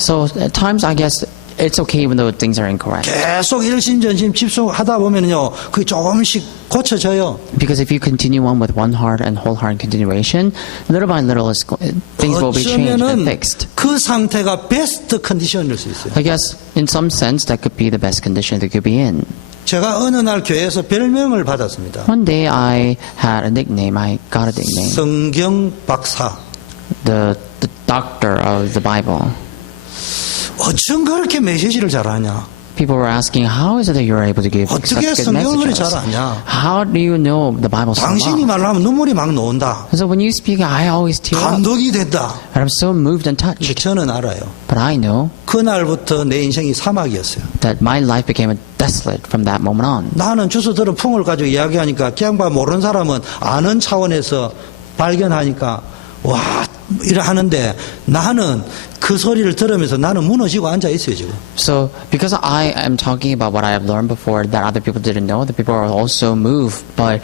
So at times, I guess it's okay even though things are incorrect. 계속 일심전심 집중하다 보면요, 그게 조금씩 고쳐져요. Because if you continue on with one heart and whole heart continuation, little by little, things will be changed and 어쩌면은 fixed. 그 상태가 베스트 컨디션일 수 있어요. I guess in some sense that could be the best condition they could be in. 제가 어느 날 교회에서 별명을 받았습니다. One day I had a nickname. I got a nickname. 성경 박사. The doctor of the Bible. 어쩜 그렇게 메시지를 잘하냐? People were asking, how is it that you're able to give such 어떻게 good 성경을 그리 messages? 잘 아냐? How do you know the Bible so 당신이 well? 말하면 눈물이 막 나온다. So when you speak, I always tear up. 감동이 된다. And I'm so moved and touched. 저는 알아요. But I know 그날부터 내 인생이 사막이었어요. that my life became desolate from that moment on. 나는 주소 들은 풍을 가지고 이야기하니까 그냥 봐 모르는 사람은 아는 차원에서 발견하니까 와 이래 하는데 나는 그 소리를 들으면서 나는 무너지고 앉아 있어요 지금. So because I am talking about what I have learned before that other people didn't know, the people are also moved. But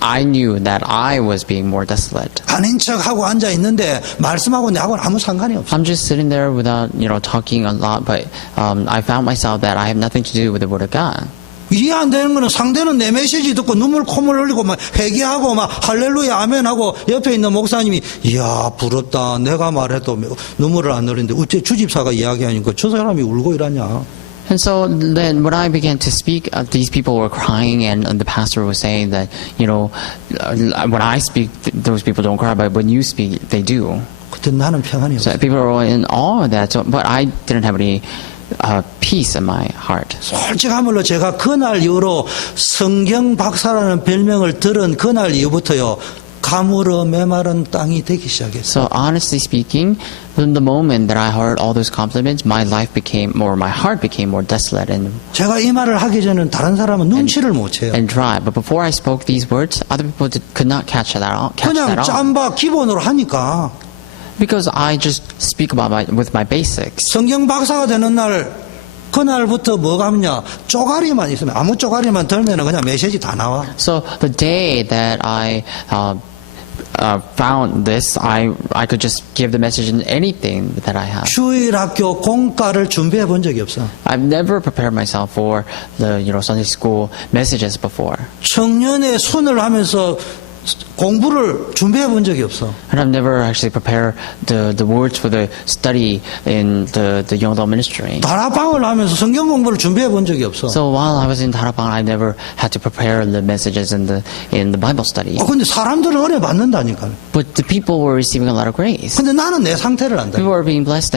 I knew that I was being more desolate. 아닌 척하고 앉아 있는데 말씀하고 내하고는 아무 상관이 없어. I'm just sitting there without talking a lot, but I found myself that I have nothing to do with the Word of God. 이해 안 되는 거는 상대는 내 메시지 듣고 눈물 콧물 흘리고 막 회개하고 막 할렐루야 아멘하고 옆에 있는 목사님이 이야 부럽다 내가 말해도 눈물을 안 흘리는데 어째 주집사가 이야기하니까 저 사람이 울고 이러냐. And so then when I began to speak, these people were crying, and the pastor was saying that, when I speak, those people don't cry, but when you speak, they do. 그때 나는 평안이 So 없어. people were in awe of that, but I didn't have any peace in my heart. 솔직한 말로 제가 그날 이후로 성경 박사라는 별명을 들은 그날 이후부터요 가물어 메마른 땅이 되기 시작했어요. So honestly speaking, from the moment that I heard all those compliments, my life became, or my heart became more desolate and 제가 이 말을 하기 전에는 다른 사람은 눈치를 못 채요. dry. But before I spoke these words, other people could not catch that all. 그냥 짬바 기본으로 하니까 Because I just speak about with my basics. 성경 박사가 되는 날 그날부터 뭐가 하냐 쪼가리만 있으면 아무 쪼가리만 들면 그냥 메시지 다 나와. So the day that I found this, I could just give the message in anything that I have. 주일학교 공과를 준비해 본 적이 없어. I've never prepared myself for the Sunday school messages before. 청년의 순을 하면서 공부를 준비해 본 적이 없어. And I've never actually prepared the words for the study in the young adult ministry. 다락방을 하면서 성경 공부를 준비해 본 적이 없어. So while I was in Tarapang, I never had to prepare the messages in the Bible study. 근데 사람들은 은혜 받는다니까. But the people were receiving a lot of grace. 근데 나는 내 상태를 안다. People were being blessed,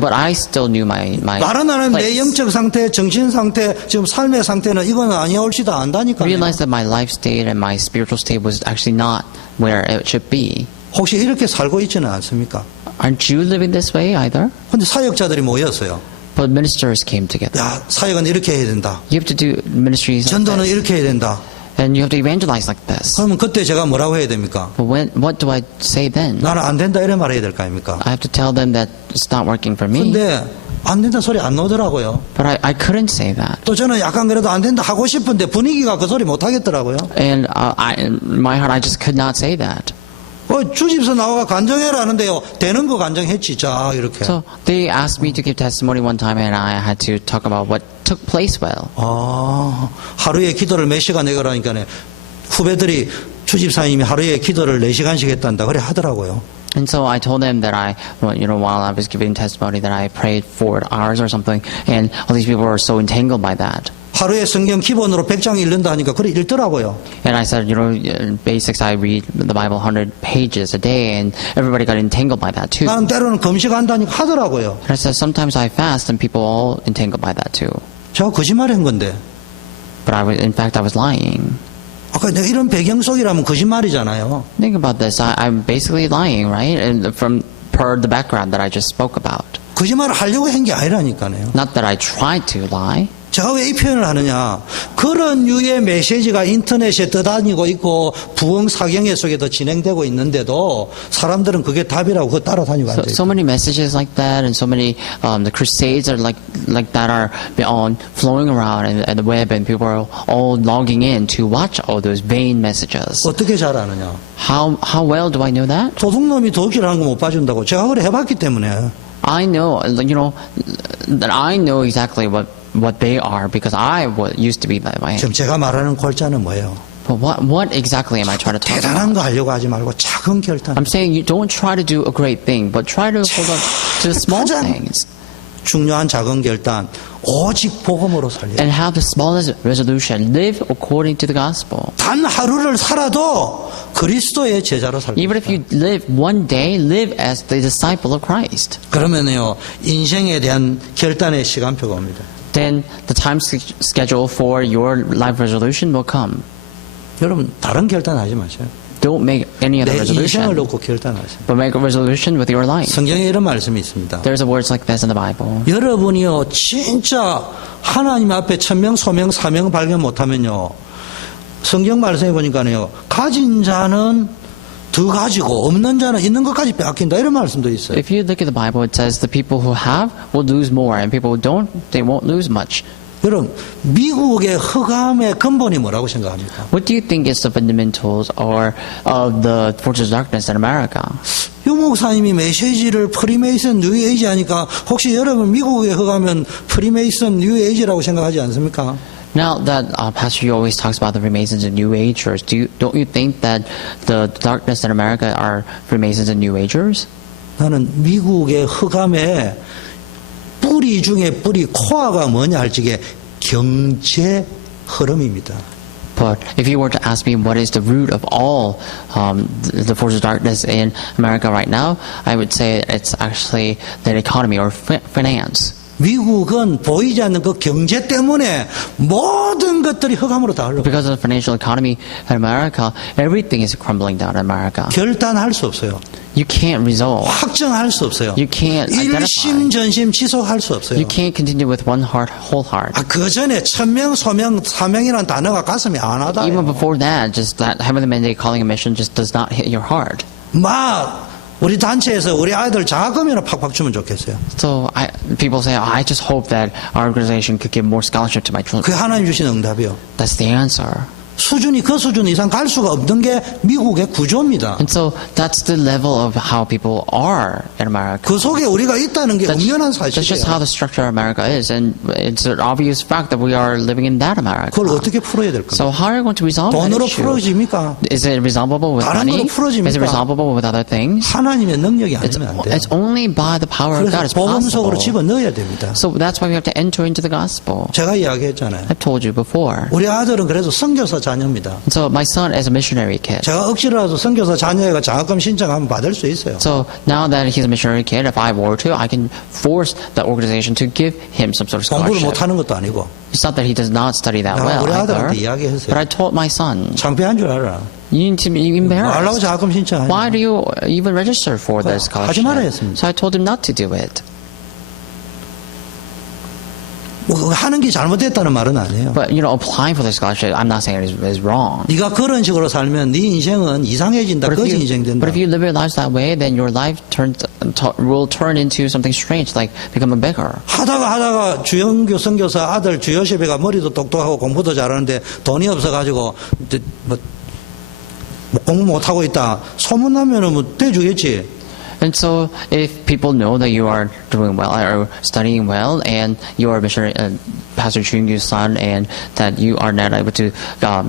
but I still knew my 다른 나는 내 place. 영적 상태, 정신 상태, 지금 삶의 상태는 이건 아니올지도 안다니까. Realized that my life state and my spiritual state was actually not where it should be. 혹시 이렇게 살고 있지는 않습니까? Aren't you living this way either? 근데 사역자들이 모였어요. But ministers came together. 야, 사역은 이렇게 해야 된다. You have to do ministries like 전도는 this. 이렇게 해야 된다. And you have to evangelize like this. 그러면 그때 제가 뭐라고 해야 됩니까? But what do I say then? 나는 안 된다 이래 말해야 될 거 아닙니까? I have to tell them that it's not working for me. 근데 안 된다 소리 안 나오더라고요. But I couldn't say that. 또 저는 약간 그래도 안 된다 하고 싶은데 분위기가 그 소리 못 하겠더라고요. And in my heart, I just could not say that. 주집사 나와가 간정해라 하는데요. 되는 거 간정했지. 자 이렇게. So they asked me to give testimony one time, and I had to talk about what took place well. 하루에 기도를 몇 시간 해가라니까 후배들이 주집사님이 하루에 기도를 4시간씩 했단다. 그래 하더라고요. And so I told them that while I was giving testimony, that I prayed 4 hours or something, and all these people were so entangled by that. 하루에 성경 기본으로 100장 읽는다 하니까 그래 읽더라고요. And I said, basics, I read the Bible 100 pages a day, and everybody got entangled by that too. 나는 때로는 금식한다니까 하더라고요. And I said, sometimes I fast, and people all entangled by that too. 제가 거짓말한 건데. But in fact, I was lying. 아까 내가 이런 배경 속이라면 거짓말이잖아요. Think about this. I'm basically lying, right? And per the background that I just spoke about. 거짓말을 하려고 한 게 아니라니까요. Not that I tried to lie. 제가 왜 이 표현을 하느냐. 그런 유의 메시지가 인터넷에 떠다니고 있고 부흥 사경회 속에도 진행되고 있는데도 사람들은 그게 답이라고 그거 따라다니고 앉아있어요. So many messages like that, and so many the crusades are like that are on flowing around in the web, and people are all logging in to watch all those vain messages. 어떻게 잘 아느냐. How well do I know that? 도둑놈이 도둑질 하는 거 못 봐준다고. 제가 그래 해봤기 때문에. I know, that I know exactly what they are because I used to be that way. 지금 제가 말하는 골자는 뭐예요? But what exactly am I trying to talk about? 대단한 거 하려고 하지 말고 작은 결단. I'm saying you don't try to do a great thing, but try to hold on to the small 가장 things. 중요한 작은 결단. 오직 복음으로 살려. And have the smallest resolution. Live according to the gospel. 단 하루를 살아도 그리스도의 제자로 살고. Even if you live one day, live as the disciple of Christ. 그러면요 인생에 대한 결단의 시간표가 옵니다. Then the time schedule for your life resolution will come. 여러분 다른 결단하지 마세요. Don't make any other 내 인생을 resolution, 놓고 결단하세요. but make a resolution with your life. 성경에 이런 말씀이 있습니다. There's a words like this in the Bible. 여러분이요 진짜 하나님 앞에 천명, 소명, 사명 발견 못하면요 성경 말씀해 보니까요 가진 자는 더 가지고 없는 자는 있는 것까지 빼앗긴다 이런 말씀도 있어요. If you look at the Bible, it says the people who have will lose more, and people who don't, they won't lose much. 여러분 미국의 흑암의 근본이 뭐라고 생각합니까? What do you think is the fundamentals or of the forces of darkness in America? 유 목사님이 메시지를 프리메이슨 뉴에이지 하니까 혹시 여러분 미국에 흑암은 프리메이슨 뉴에이지라고 생각하지 않습니까? Now that Pastor Yu always talks about the Freemasons and New Agers, don't you think that the darkness in America are Freemasons and New Agers? 나는 미국의 흑암의 뿌리 중에 뿌리 코어가 뭐냐 할 적에 경제 흐름입니다. But if you were to ask me what is the root of all the forces of darkness in America right now, I would say it's actually the economy or finance. 미국은 보이지 않는 그 경제 때문에 모든 것들이 흑암으로 다 흘러. Because of the financial economy in America, everything is crumbling down in America. 결단할 수 없어요. You can't resolve. 확정할 수 없어요. You can't identify. 일심전심 지속할 수 없어요. You can't continue with one heart, whole heart. 그 전에 천명, 소명, 사명이라는 단어가 가슴에 안 와닿아요. Even before that, just that heavenly mandate calling a mission just does not hit your heart. 막 우리 단체에서 우리 아이들 장학금이나 팍팍 주면 좋겠어요. So people say, I just hope that our organization could give more scholarship to my children. 그게 하나님 주신 응답이요. That's the answer. 수준이 그 수준 이상 갈 수가 없는 게 미국의 구조입니다. And so that's the level of how people are in America. 그 속에 우리가 있다는 게 운명한 That's just 사실이에요. how the structure of America is, and it's an obvious fact that we are living in that America. 그걸 어떻게 풀어야 될 겁니까? So how are you going to resolve that 돈으로 issue? 풀어집니까? Is it resolvable with 다른 money? 걸로 풀어집니까? Is it resolvable with other things? 하나님의 능력이 아니면 안 돼요. It's only by the power of God. 그래서 It's 복음 속으로 possible. 집어넣어야 됩니다. So that's why we have to enter into the gospel. 제가 이야기했잖아요. I've told you before. 우리 아들은 그래서 선교사 자녀입니다. So my son is a missionary kid. 제가 억지로라도 선교사 자녀가 장학금 신청하면 받을 수 있어요. So now that he's a missionary kid, if I were to, I can force the organization to give him some sort of 공부를 scholarship. 못하는 것도 아니고 It's not that he does not study that 내가 well 우리 either. 아들한테 이야기했어요. But I told my son, 창피한 줄 알아. you need to be 말라고 embarrassed. 장학금 신청하냐. Why do you even register for this 하지 말아야 scholarship? 했습니다. So I told him not to do it. 뭐 하는 게 잘못됐다는 말은 아니에요. But applying for the scholarship, I'm not saying it is wrong. 네가 그런 식으로 살면 네 인생은 이상해진다. 거지 인생 된다. But if you live your lives that way, then your life will turn into something strange, like become a beggar. 하다가 주영교 선교사 아들 주요셉이가 머리도 똑똑하고 공부도 잘하는데 돈이 없어가지고 뭐 공부 못하고 있다. 소문나면은 뭐 대주겠지. And so, if people know that you are doing well or studying well, and you are missionary, Pastor Chungyu's son, and that you are not able to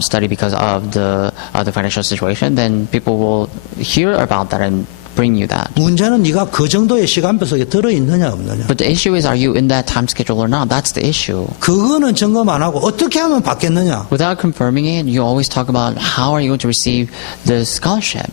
study because of the financial situation, then people will hear about that and bring you that. 문제는 네가 그 정도의 시간표 속에 들어있느냐 없느냐. But the issue is, are you in that time schedule or not? That's the issue. 그거는 점검 안 하고 어떻게 하면 받겠느냐. Without confirming it, you always talk about how are you going to receive the scholarship.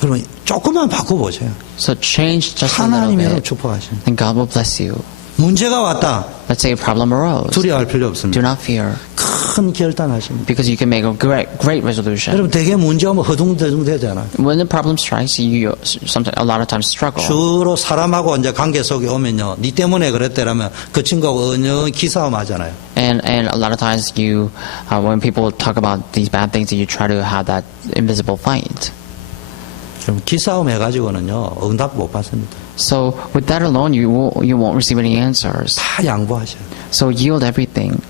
그러면 조금만 바꿔보세요. So change just a little 하나님이 여러분 bit, 축복하십니다. and God will bless you. 문제가 왔다. Let's say a problem arose. 두려워할 필요 Do 없습니다. not fear, 큰 결단하십니다. because you can make a great resolution. 여러분 되게 문제 오면 허둥대둥 되잖아요. When the problem strikes, you sometimes a lot of times struggle. 주로 사람하고 이제 관계 속에 오면요, 니 때문에 그랬대라면 그 친구하고 언영 기싸움 하잖아요. And a lot of times you, when people talk about these bad things, you try to have that invisible fight. 좀 기싸움 해가지고는요, 응답 못 받습니다. So with that alone, you won't receive any answers. 다 양보하셔야 돼요. So yield everything.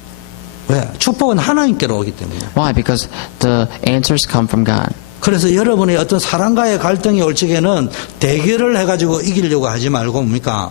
왜? 축복은 하나님께로 오기 때문에. Why? Because the answers come from God. 그래서 여러분의 어떤 사람과의 갈등이 올 적에는 대결을 해가지고 이기려고 하지 말고 뭡니까?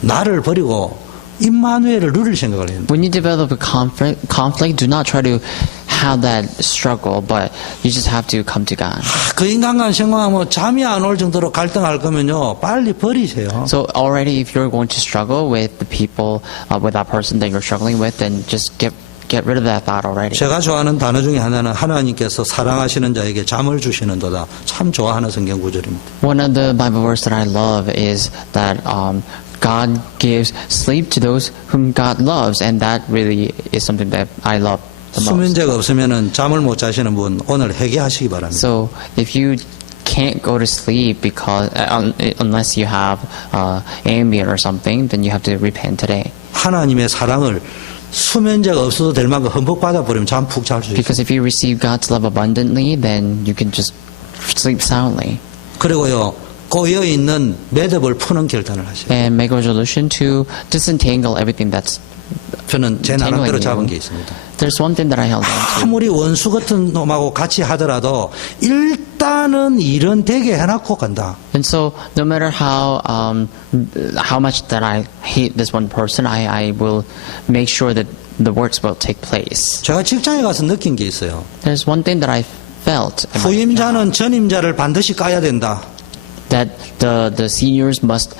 나를 버리고 임마누엘을 누릴 생각을 해야 돼요. When you develop a conflict, do not try to have that struggle, but you just have to come to God. 그 인간과 생각하면 잠이 안 올 정도로 갈등할 거면요, 빨리 버리세요. So already, if you're going to struggle with the people, with that person that you're struggling with, then just get rid of that thought already. 제가 좋아하는 단어 중에 하나는 하나님께서 사랑하시는 자에게 잠을 주시는도다. 참 좋아하는 성경 구절입니다. One of the Bible verses that I love is that God gives sleep to those whom God loves, and that really is something that I love the most. 수면제가 없으면은 잠을 못 자시는 분 오늘 회개하시기 바랍니다. So if you can't go to sleep because unless you have Ambien or something, then you have to repent today. 하나님의 사랑을 수면제가 없어도 될 만큼 흠뻑 받아버리면 잠 푹 잘 수 있어요. Because if you receive God's love abundantly, then you can just sleep soundly. 그리고요, 꼬여있는 매듭을 푸는 결단을 하셔요. And make a resolution to disentangle everything that's 저는 제 나름대로 잡은 게 있습니다. There's one thing that I held on to. 아무리 원수 같은 놈하고 같이 하더라도 일단은 일은 되게 해놓고 간다. And so, no matter how much that I hate this one person, I will make sure that the works will take place. 제가 직장에 가서 느낀 게 있어요. There's one thing that I felt in my job, 후임자는 전임자를 반드시 까야 된다. that the seniors must,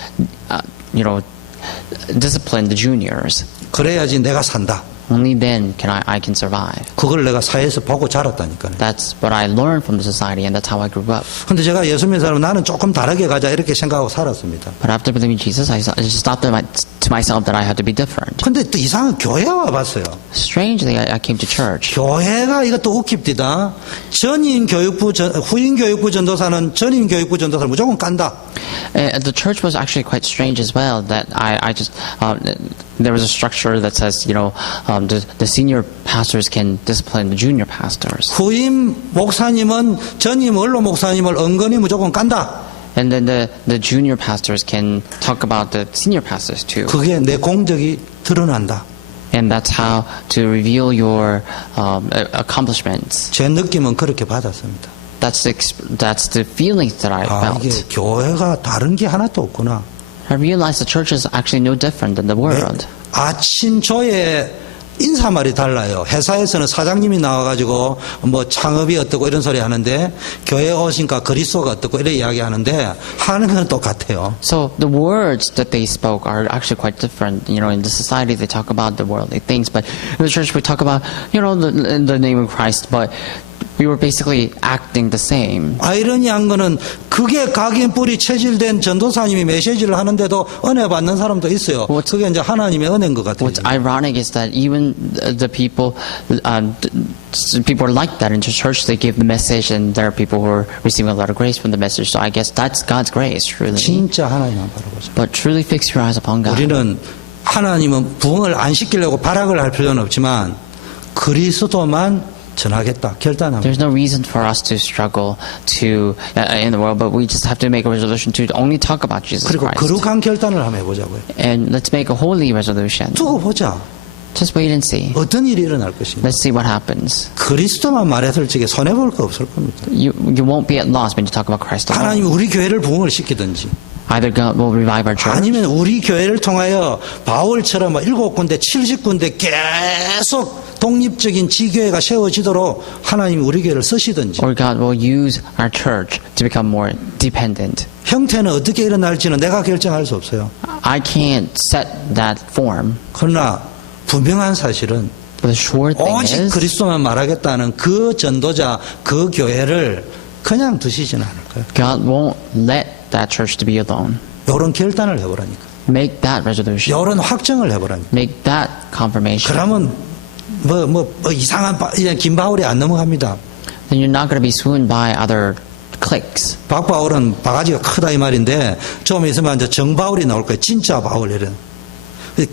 discipline the juniors. 그래야지 내가 산다. Only then I can survive. 그걸 내가 사회에서 보고 자랐다니까요. That's what I learned from the society, and that's how I grew up. 근데 제가 예수 믿는 사람은 나는 조금 다르게 가자 이렇게 생각하고 살았습니다. But after believing Jesus, I just thought to myself that I had to be different. 근데 또 이상한 교회 와봤어요. Strangely, I came to church. 교회가 이것도 웃깁디다. 후임 교육부 전도사는 전임 교육부 전도사를 무조건 깐다. The church was actually quite strange as well. That I just there was a structure that says the senior pastors can discipline the junior pastors, 후임 목사님은 전임 원로 목사님을 은근히 무조건 깐다. and then the junior pastors can talk about the senior pastors too. 그게 내 공덕이 드러난다. And that's how to reveal your accomplishments. 제 느낌은 그렇게 받았습니다. That's the feelings that I 아, 이게 felt. 교회가 다른 게 하나도 없구나. I realized the church is actually no different than the world. 아침 조에 인사말이 달라요. 회사에서는 사장님이 나와가지고 뭐 창업이 어떻고 이런 소리 하는데 교회에 오시니까 그리스도가 어떻고 이런 이야기 하는데 하는 건 똑같아요. So the words that they spoke are actually quite different. In the society they talk about the worldly things, but in the church we talk about, the name of Christ, but we were basically acting the same. 아이러니한 거는 그게 각인 뿌리 체질된 전도사님이 메시지를 하는데도 은혜 받는 사람도 있어요. 그게 이제 하나님의 은혜인 것 같아요. What's ironic is that even the people are like that in the church. They give the message, and there are people who are receiving a lot of grace from the message. So I guess that's God's grace, truly. 진짜 하나님만 바라보자. But truly fix your eyes upon God. 우리는 하나님은 부흥을 안 시키려고 발악을 할 필요는 없지만 그리스도만 전하겠다 결단합니다. There's no reason for us to struggle in the world, but we just have to make a resolution to only talk about Jesus 그리고 Christ. 거룩한 결단을 한번 해보자고요. And let's make a holy resolution. 두고 보자. Just wait and see. 어떤 일이 일어날 것인가. Let's see what happens. 그리스도만 말했을 적에 손해볼 거 없을 겁니다. You won't be at loss when you talk about Christ alone. 하나님이 우리 교회를 부흥을 시키든지 Either God will revive our church, 아니면 우리 교회를 통하여 바울처럼 7군데 70군데 계속 독립적인 지교회가 세워지도록 하나님이 우리 교회를 쓰시든지 or God will use our church to become more dependent. 형태는 어떻게 일어날지는 내가 결정할 수 없어요. I can't set that form. 그러나 분명한 사실은 But the sure thing 오직 is, 그리스도만 말하겠다는 그 전도자 그 교회를 그냥 두시지는 않을 거예요. God won't let that church to be alone. 이런 결단을 해보라니까. Make that resolution. 이런 확정을 해보라는. Make that confirmation. 그러면 뭐 이상한 김 바울이 안 넘어갑니다. Then you're not going to be swooned by other cliques. 박 바울은 바가지가 크다 이 말인데 좀 있으면 이제 정 바울이 나올 거예요. 진짜 바울 이런.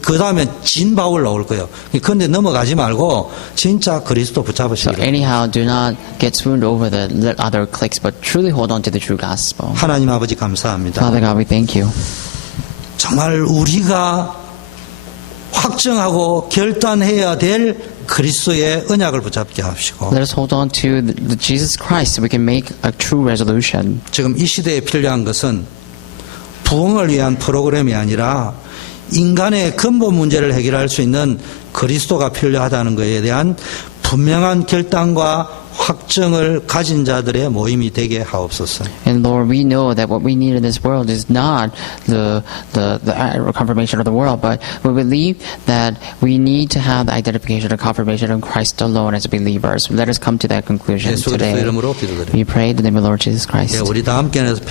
그 다음에 진 바울 나올 거예요. 그런데 넘어가지 말고 진짜 그리스도 So 붙잡으시기를. anyhow, do not get swooned over the other cliques, but truly hold on to the true gospel. 하나님 아버지 감사합니다. Father God, we thank you. 정말 우리가 확정하고 결단해야 될 그리스도의 언약을 붙잡게 하시고 Let us hold on to the Jesus Christ so we can make a true resolution. 지금 이 시대에 필요한 것은 부흥을 위한 프로그램이 아니라 인간의 근본 문제를 해결할 수 있는 그리스도가 필요하다는 것에 대한 분명한 결단과 확정을 가진 자들의 모임이 되게 하옵소서. And Lord, we know that what we need in this world is not the confirmation of the world, but we believe that we need to have the identification and confirmation of Christ alone as believers. Let us come to that conclusion 예수 그리스도 today. 이름으로 기도드립니다. We pray in the name of the Lord Jesus Christ. 우리 다 함께 해서